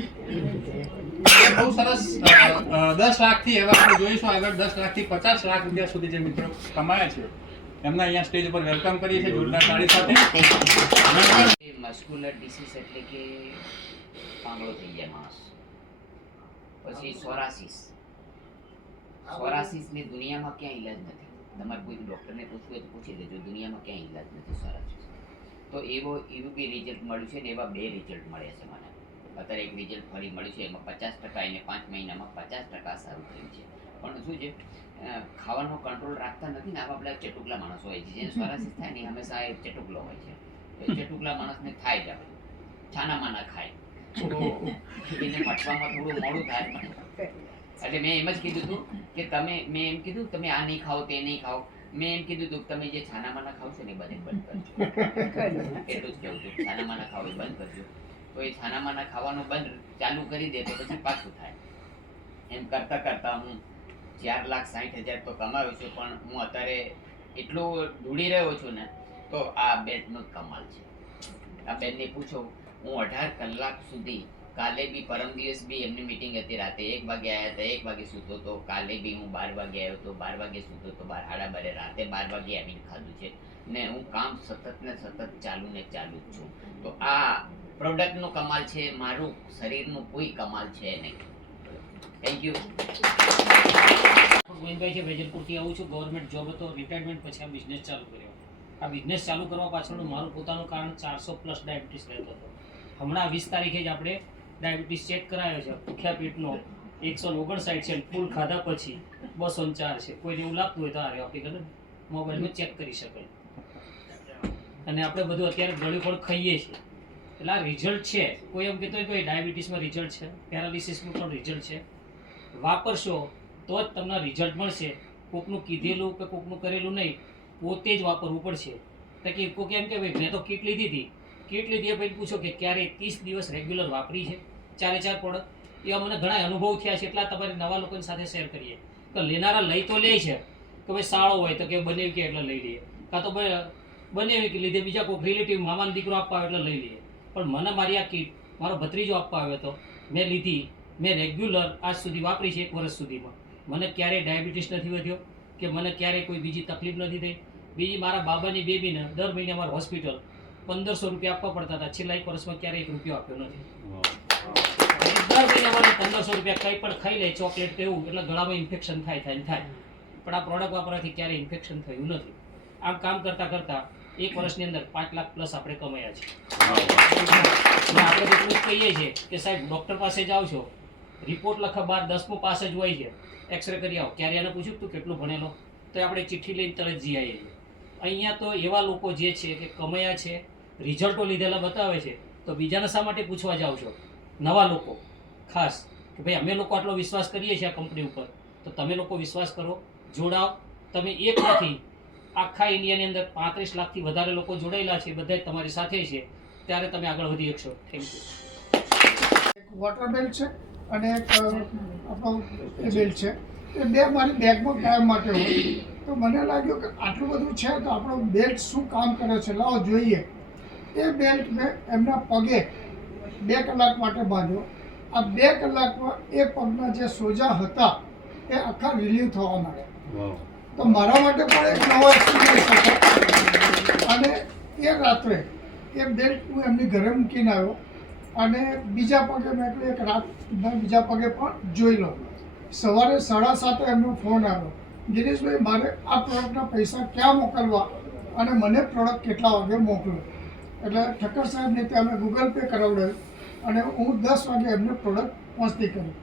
બહુ સરસ. 10 લાખથી એવા આપણે જોઈશું આગળ, 10 લાખથી 50 લાખ રૂપિયા સુધી જે મિત્રો કમાયા છે એમને અહીંયા સ્ટેજ ઉપર વેલકમ કરીએ છીએ જોરદાર તાળી સાથે. મસ્ક્યુલર ડિસીઝ એટલે કે પાંગળો થઈ જાય માણસ. પછી સોરાસિસની દુનિયામાં ક્યાંય ઈલાજ નથી. તમારે કોઈ ડૉક્ટરને પૂછવું હોય તો પૂછી લેજો, દુનિયામાં ક્યાંય ઈલાજ નથી સોરાસિસ. તો એવું બી રિઝલ્ટ મળ્યું છે ને એવા 2 રિઝલ્ટ મળ્યા છે મને. અત્યારે એક રિઝલ્ટ ફરી મળ્યું છે, એમાં 50% એને 5 મહિનામાં 50% સારું થયું છે. પણ શું છે, ખાવાનો કંટ્રોલ રાખતા નથી ને. આવા બધા ચટુકલા માણસો હોય છે, જેને સોરાસિસ થાય ને હંમેશા એ ચટુકલો હોય છે. એ ચટુકલા માણસને થાય જ આપણે છાનામાના ખાય, એને પચવામાં થોડું મોડું થાય. એટલે મેં એમ જ કીધું હતું કે મેં એમ કીધું તમે આ નહીં ખાઓ તે નહીં ખાઓ. મેં એમ કીધું હતું તમે જે છાનામાના ખાવ છો ને બધે બંધ કરજો. એટલું જ કહેવું હતું, છાનામાના ખાવ એ બંધ કરજો. તો એ છાનામાના ખાવાનું બંધ ચાલુ કરી દે તો પછી પાછું થાય. એમ કરતાં કરતાં હું 4,60,000 તો કમાવ્યો છું, પણ હું અત્યારે એટલું ઢૂળી રહ્યો છું ને, તો આ બેનનો જ કમાલ છે. આ બેનને પૂછો, હું 18 કલાક સુધી, કાલે બી પરમ દિવસ બી એમની મીટિંગ હતી, રાતે 1 વાગે આવ્યા હતા, 1 વાગે સૂતો હતો. કાલે બી હું 12 વાગે આવ્યો હતો, 12 વાગે સૂતો હતો, 12:30 રાતે 12 વાગે આવીને ખાધું છે ને હું કામ સતત ને સતત ચાલુ જ છું. તો આ પ્રોડક્ટનો કમાલ છે, મારું શરીરનું કોઈ કમાલ છે નહીં. Thank you. ગોવિંદભાઈ છે, વેજલપુરથી આવું છું. ગવર્મેન્ટ જોબ હતો, રિટાયરમેન્ટ પછી આ બિઝનેસ ચાલુ કર્યો. આ બિઝનેસ ચાલુ કરવા પાછળનું મારું પોતાનું કારણ 400+ ડાયાબિટીસ રહેતો હતો. હમણાં 20 તારીખે જ આપણે ડાયાબિટીસ ચેક કરાયો છે. ભૂખ્યા પેટનો 159 છે, ફૂલ ખાધા પછી 204 છે. કોઈને એવું લાગતું હોય તો આ આપણે મોબાઈલમાં ચેક કરી શકાય. અને આપણે બધું અત્યારે ગળ્યું ફળ ખાઈએ છીએ, એટલે આ રિઝલ્ટ છે. કોઈ એમ કહેતો હોય કે ડાયાબિટીસમાં રિઝલ્ટ છે, પેરાલિસિસનું પણ રિઝલ્ટ છે. વાપરશો તો જ તમને રિઝલ્ટ મળશે. કોકનું કીધેલું કે કોકનું કરેલું નહીં, પોતે જ વાપરવું પડશે. તો કે કોક એમ કે ભાઈ મેં તો કીટ લીધી હતી, કીટ લીધી પછી પૂછો કે ક્યારે 30 દિવસ રેગ્યુલર વાપરી છે 4 પ્રોડક્ટ. એવા મને ઘણા અનુભવ થયા છે, એટલા તમારે નવા લોકોની સાથે શેર કરીએ. તો લેનારા લઈ તો લે છે કે ભાઈ સારો હોય તો કે બનાવી કે એટલે લઈ લઈએ, કાં તો બનાવી કે લીધે બીજા કોઈ રિલેટિવ મામાનો દીકરો આપવા આવે એટલે લઈ લઈએ. પણ મને મારી આ કીટ મારો ભત્રીજો આપવા આવ્યો હતો, મેં લીધી, મેં રેગ્યુલર આજ સુધી વાપરી છે. 1 વર્ષ સુધીમાં મને ક્યારેય ડાયાબિટીસ નથી વધ્યો કે મને ક્યારેય કોઈ બીજી તકલીફ નથી થઈ. બીજી મારા બાબાની બેબીને દર મહિને અમારે હોસ્પિટલ 1500 રૂપિયા આપવા પડતા હતા. છેલ્લા 1 વર્ષમાં ક્યારેય 1 રૂપિયો આપ્યો નથી. દર મહિને અમારે 1500 રૂપિયા કંઈ પણ ખાઈ લે, ચોકલેટ કે એવું, એટલે ગળામાં ઇન્ફેક્શન થાય. પણ આ પ્રોડક્ટ વાપરવાથી ક્યારેય ઇન્ફેક્શન થયું નથી. આમ કામ કરતાં કરતાં 1 વર્ષની અંદર 5 લાખ પ્લસ આપણે કમાયા છે. આપણે એટલું જ કહીએ છીએ કે સાહેબ ડૉક્ટર પાસે જાઓ છો, રિપોર્ટ લખા બાર 10મું પાસ જ હોય છે, એક્સરે કરી આવો. ક્યારે એને પૂછ્યું તું કેટલું ભણેલો, તો આપણે ચિઠ્ઠી લઈને તરત જઈ આવીએ છીએ. અહીંયા તો એવા લોકો જે છે કે કમાયા છે, રિઝલ્ટો લીધેલા બતાવે છે, તો બીજાને શા માટે પૂછવા જાઓ છો? નવા લોકો ખાસ કે ભાઈ અમે લોકો આટલો વિશ્વાસ કરીએ છીએ આ કંપની ઉપર, તો તમે લોકો વિશ્વાસ કરો, જોડાઓ. તમે એક નથી, આખા ઇન્ડિયાની અંદર 35 લાખથી વધારે લોકો જોડાયેલા છે, બધા તમારી સાથે છે, ત્યારે તમે આગળ વધી શકશો. Thank you. એક વોટર બેલ્ટ છે અને એક આપણો એ બેલ્ટ છે. એ બે મારી બેગમાં કાયમ માટે હોય. તો મને લાગ્યું કે આટલું બધું છે તો આપણો બેલ્ટ શું કામ કરે છે, લાવો જોઈએ. એ બેલ્ટ મેં એમના પગે 2 કલાક માટે બાંધ્યો. આ 2 કલાકમાં એ પગના જે સોજા હતા એ આખા રિલીવ થવા માંડ્યા. તો મારા માટે પણ એક નવો એક્સપિરિયન્સ હતો. અને એ રાત્રે એ બેલ્ટ હું એમની ઘરે મૂકીને આવ્યો અને બીજા પગે મેં કહ્યું એક રાત બીજા પગે પણ જોઈ લો. સવારે 7:30 એમનો ફોન આવ્યો, ગિરીશભાઈ મારે આ પ્રોડક્ટના પૈસા ક્યાં મોકલવા અને મને પ્રોડક્ટ કેટલા વાગે મોકલો. એટલે ઠક્કર સાહેબને ત્યાં અમે ગૂગલ પે કરાવડાવ્યું અને હું 10 વાગે એમને પ્રોડક્ટ પહોંચતી કરી.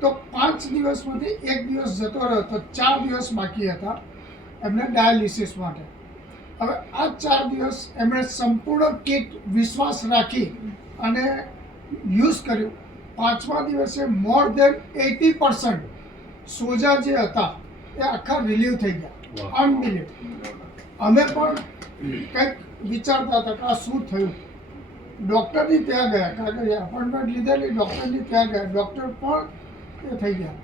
તો 5 દિવસમાંથી 1 દિવસ જતો રહ્યો, તો 4 દિવસ બાકી હતા એમને ડાયાલિસિસ માટે. હવે આ 4 દિવસ એમણે સંપૂર્ણ કીટ વિશ્વાસ રાખી અને યુઝ કર્યું. 5મા દિવસે મોર દેન 80% સોજા જે હતા એ આખા રિલીવ થઈ ગયા. અનબિલીવ. અમે પણ કંઈક વિચારતા હતા કે આ શું થયું. ડૉક્ટરની ત્યાં ગયા, કારણ કે અપોઇન્ટમેન્ટ લીધેલી, ડૉક્ટરની ત્યાં ગયા, ડૉક્ટર પણ એ થઈ ગયા.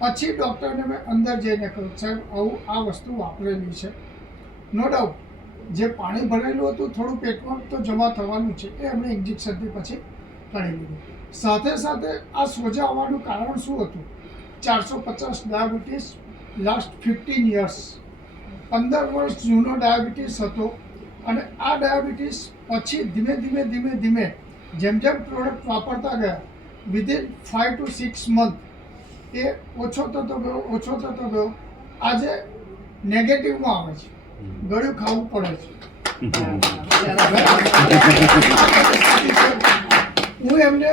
પછી ડૉક્ટરને મેં અંદર જઈને કહ્યું, સાહેબ આવું આ વસ્તુ વાપરેલી છે. નો ડાઉટ જે પાણી ભરેલું હતું થોડું પેટમાં તો જમા થવાનું છે, એ એમણે ઇન્જેક્શનથી પછી કાઢી લીધું. સાથે સાથે આ સોજા આવવાનું કારણ શું હતું? 450 ડાયાબિટીસ લાસ્ટ 15 યર્સ, 15 વર્ષ જૂનો ડાયાબિટીસ હતો. અને આ ડાયાબિટીસ પછી ધીમે ધીમે જેમ પ્રોડક્ટ વાપરતા ગયા, વિધિન 5 to 6 મંથ એ ઓછો થતો ગયો. આજે નેગેટિવમાં આવે છે, ગળ્યું ખાવું પડે છે. હું એમને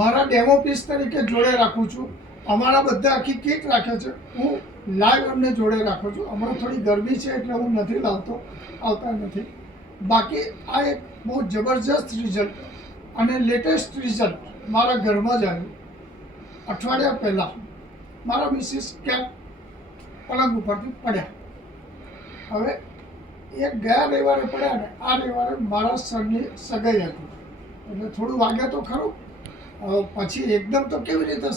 મારા ડેમો પીસ તરીકે જોડે રાખું છું. અમારા બધા આખી કીટ રાખે છે, હું લાઈવ એમને જોડે રાખું છું. હમણાં થોડી ગરમી છે એટલે હું નથી આવતા નથી. બાકી આ એક બહુ જબરજસ્ત રિઝલ્ટ અને લેટેસ્ટ રિઝલ્ટ મારા ઘરમાં જ આવ્યું. અઠવાડિયા પહેલાં મારા મિસિસ ક્યાંક પલંગ ઉપરથી પડ્યા. હવે એક ગયા રવિવારે પડ્યા ને આ રવિવારે મારા સરની સગાઈ હતી, એટલે થોડું વાગે તો ખરું. પછી એકદમ તો કેવી રીતે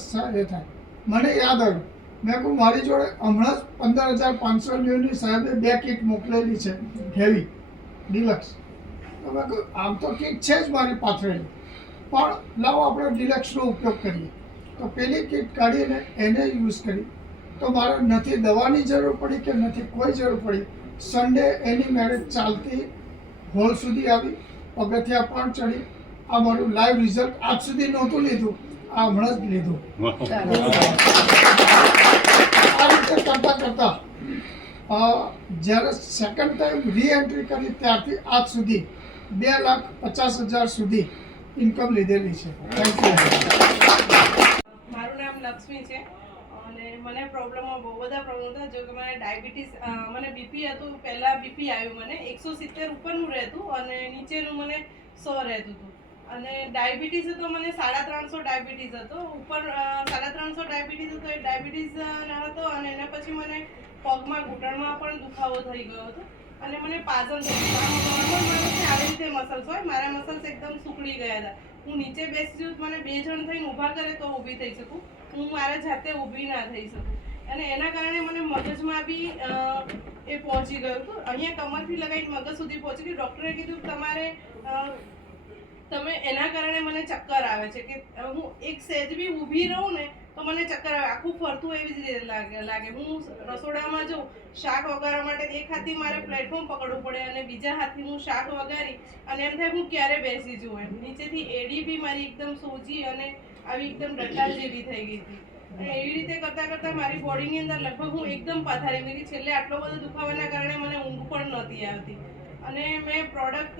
એ થાય? મને યાદ આવ્યું, મેં કહું મારી જોડે હમણાં જ 15,500ની સાહેબે 2 કીટ મોકલેલી છે, હેવી ડિલક્સ. તો મેં કહ્યું આમ તો કીટ છે જ મારી પાથરેલી, પણ લાવો આપણે ડિલક્સનો ઉપયોગ કરીએ. તો પેલી કીટ કાઢીને એને યુઝ કરી તો મારે નથી દવાની જરૂર પડી કે નથી કોઈ જરૂર પડી. સન્ડે એની મેરેજ ચાલતી હોલ સુધી આવી, પગથિયા પણ ચડી. આ મારું લાઈવ રિઝલ્ટ આજ સુધી નહોતું લીધું, આ હમણાં જ લીધું. આ રીતે કરતા જ્યારે સેકન્ડ ટાઈમ રીએન્ટ્રી કરી ત્યારથી આજ સુધી 2,50,000 સુધી ઇન્કમ લીધેલી છે. Thank you. મારું નામ લક્ષ્મી છે અને મને પ્રોબ્લેમમાં બહુ બધા પ્રોબ્લેમ હતા. જો કે મને ડાયાબિટીસ, મને બીપી હતું. પહેલાં બીપી આવ્યું, મને 170 ઉપરનું રહેતું અને નીચેનું મને 100 રહેતું હતું. અને ડાયાબિટીસ હતો, મને 350 ડાયાબિટીસ હતો. ઉપર 350 ડાયાબિટીસ હતો, એ ડાયાબિટીસ હતો. અને એના પછી મને પગમાં ઘૂંટણમાં પણ દુખાવો થઈ ગયો હતો અને મને પાચન થઈ ગયું. આવી રીતે મસલ્સ હોય, મારા મસલ્સ એકદમ સુકડી ગયા હતા. હું નીચે બેસી જઉં, મને 2 જણ થઈને ઊભા કરે તો ઊભી થઈ શકું, હું મારા જાતે ઊભી ના થઈ શકું. અને એના કારણે મને મગજમાં બી એ પહોંચી ગયું હતું. અહીંયા કમરથી લગાવી મગજ સુધી પહોંચી ગયું. ડૉક્ટરે કીધું તમે એના કારણે મને ચક્કર આવે છે, કે હું એક સહેજ બી ઊભી રહું ને તો મને ચક્કર આવે, આખું ફરતું એવી જ રીતે લાગે. હું રસોડામાં જાઉં શાક વઘારવા માટે, એક હાથથી મારે પ્લેટફોર્મ પકડવું પડે અને બીજા હાથથી હું શાક વઘારી અને એમ થાય હું ક્યારે બેસી જઉં એમ. નીચેથી એડી બી મારી એકદમ સોજી અને આવી એકદમ ડટ્ટા જેવી થઈ ગઈ હતી. એવી રીતે કરતાં મારી બોડીની અંદર લગભગ હું એકદમ પથારી ગઈ. છેલ્લે આટલો બધો દુખાવાના કારણે મને ઊંઘ પણ નહોતી આવતી. અને મેં પ્રોડક્ટ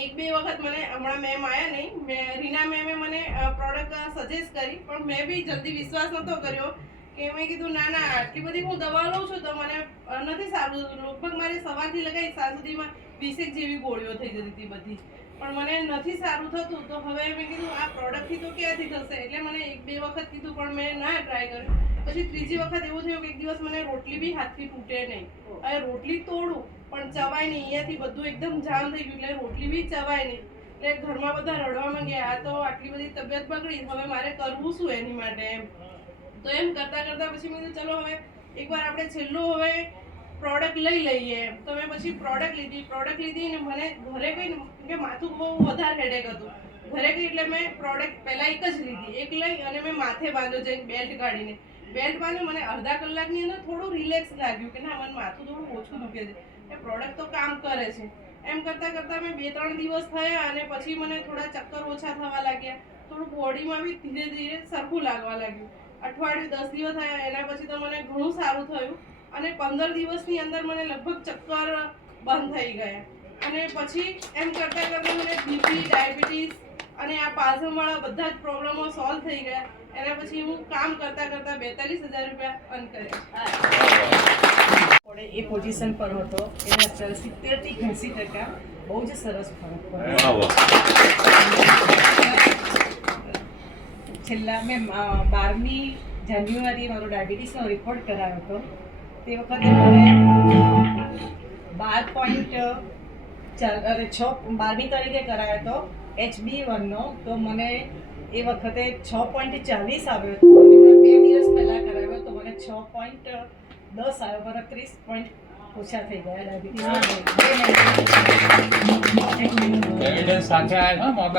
1-2 વખત મને હમણાં મેમ આવ્યા નહીં, રીના મેમે મને પ્રોડક્ટ સજેસ્ટ કરી, પણ મેં બી જલ્દી વિશ્વાસ નહોતો કર્યો. કે મેં કીધું ના આટલી બધી હું દવા લઉં છું તો મને નથી સારું. લગભગ મારે સવારથી લગાવી સાંજ સુધીમાં 20 જેવી ગોળીઓ થઈ જતી હતી બધી, પણ મને નથી સારું થતું. તો હવે મેં કીધું આ પ્રોડક્ટથી તો ક્યાંથી થશે, એટલે મને 1-2 વખત કીધું પણ મેં ના ટ્રાય કર્યું. પછી ત્રીજી વખત એવું થયું કે એક દિવસ મને રોટલી બી હાથથી તૂટે નહીં. હવે રોટલી તોડું પણ ચવાય નહીં, અહીંયાથી બધું એકદમ જામ થઈ ગયું, એટલે રોટલી બી ચવાય નહીં. એટલે ઘરમાં બધા રડવા માંગ્યા, આ તો આટલી બધી તબિયત બગડી, હવે મારે કરવું શું એની માટે એમ. તો એમ કરતાં પછી મેં કીધું ચલો હવે એકવાર આપણે છેલ્લું હવે પ્રોડક્ટ લઈ લઈએ. તો મેં પછી પ્રોડક્ટ લીધી ને મને ઘરે ગઈ કે માથું બહુ વધારે હેડેક હતું. ઘરે ગઈ એટલે મેં પ્રોડક્ટ પહેલાં એક જ લીધી, એક લઈ અને મેં માથે બાંધ્યો જઈને બેલ્ટ કાઢીને. બેલ્ટ બાંધ્યો, મને અડધા કલાકની અંદર થોડું રિલેક્સ લાગ્યું કે ના મને માથું થોડું ઓછું દુખે છે, એ પ્રોડક્ટ તો કામ કરે છે. એમ કરતાં મેં 2-3 દિવસ થયા અને પછી મને થોડા ચક્કર ઓછા થવા લાગ્યા, થોડું બોડીમાં બી ધીરે ધીરે સરખું લાગવા લાગ્યું. અઠવાડિયું 10 દિવસ થયા, એના પછી તો મને ઘણું સારું થયું અને 15 દિવસની અંદર મને લગભગ ચક્કર બંધ થઈ ગયા. અને પછી એમ કરતાં મને બીપી, ડાયાબિટીસ અને આ પાઝમવાળા બધા જ પ્રોબ્લેમો સોલ્વ થઈ ગયા. એના પછી હું કામ કરતાં 42,000 રૂપિયા અર્ન કર્યા. એ પોઝિશન પર હતો, એના 70 થી 80% બહુ જ સરસ ફરક પડ્યો. છેલ્લા મેં 12મી જાન્યુઆરી મારો ડાયાબિટીસનો રિપોર્ટ કરાવ્યો હતો. તે વખતે મને 12મી તારીખે કરાયો હતો HB1નો, તો મને એ વખતે 6.40 આવ્યો હતો. અને 2 દિવસ પહેલાં કરાવ્યો તો મને 6.10 આવ્યો. મારા 30 પોઈન્ટ ઓછા થઈ ગયા ડાયાબિટીસ. એવિડન્સ સાથે આવ્યા મોબાઈલ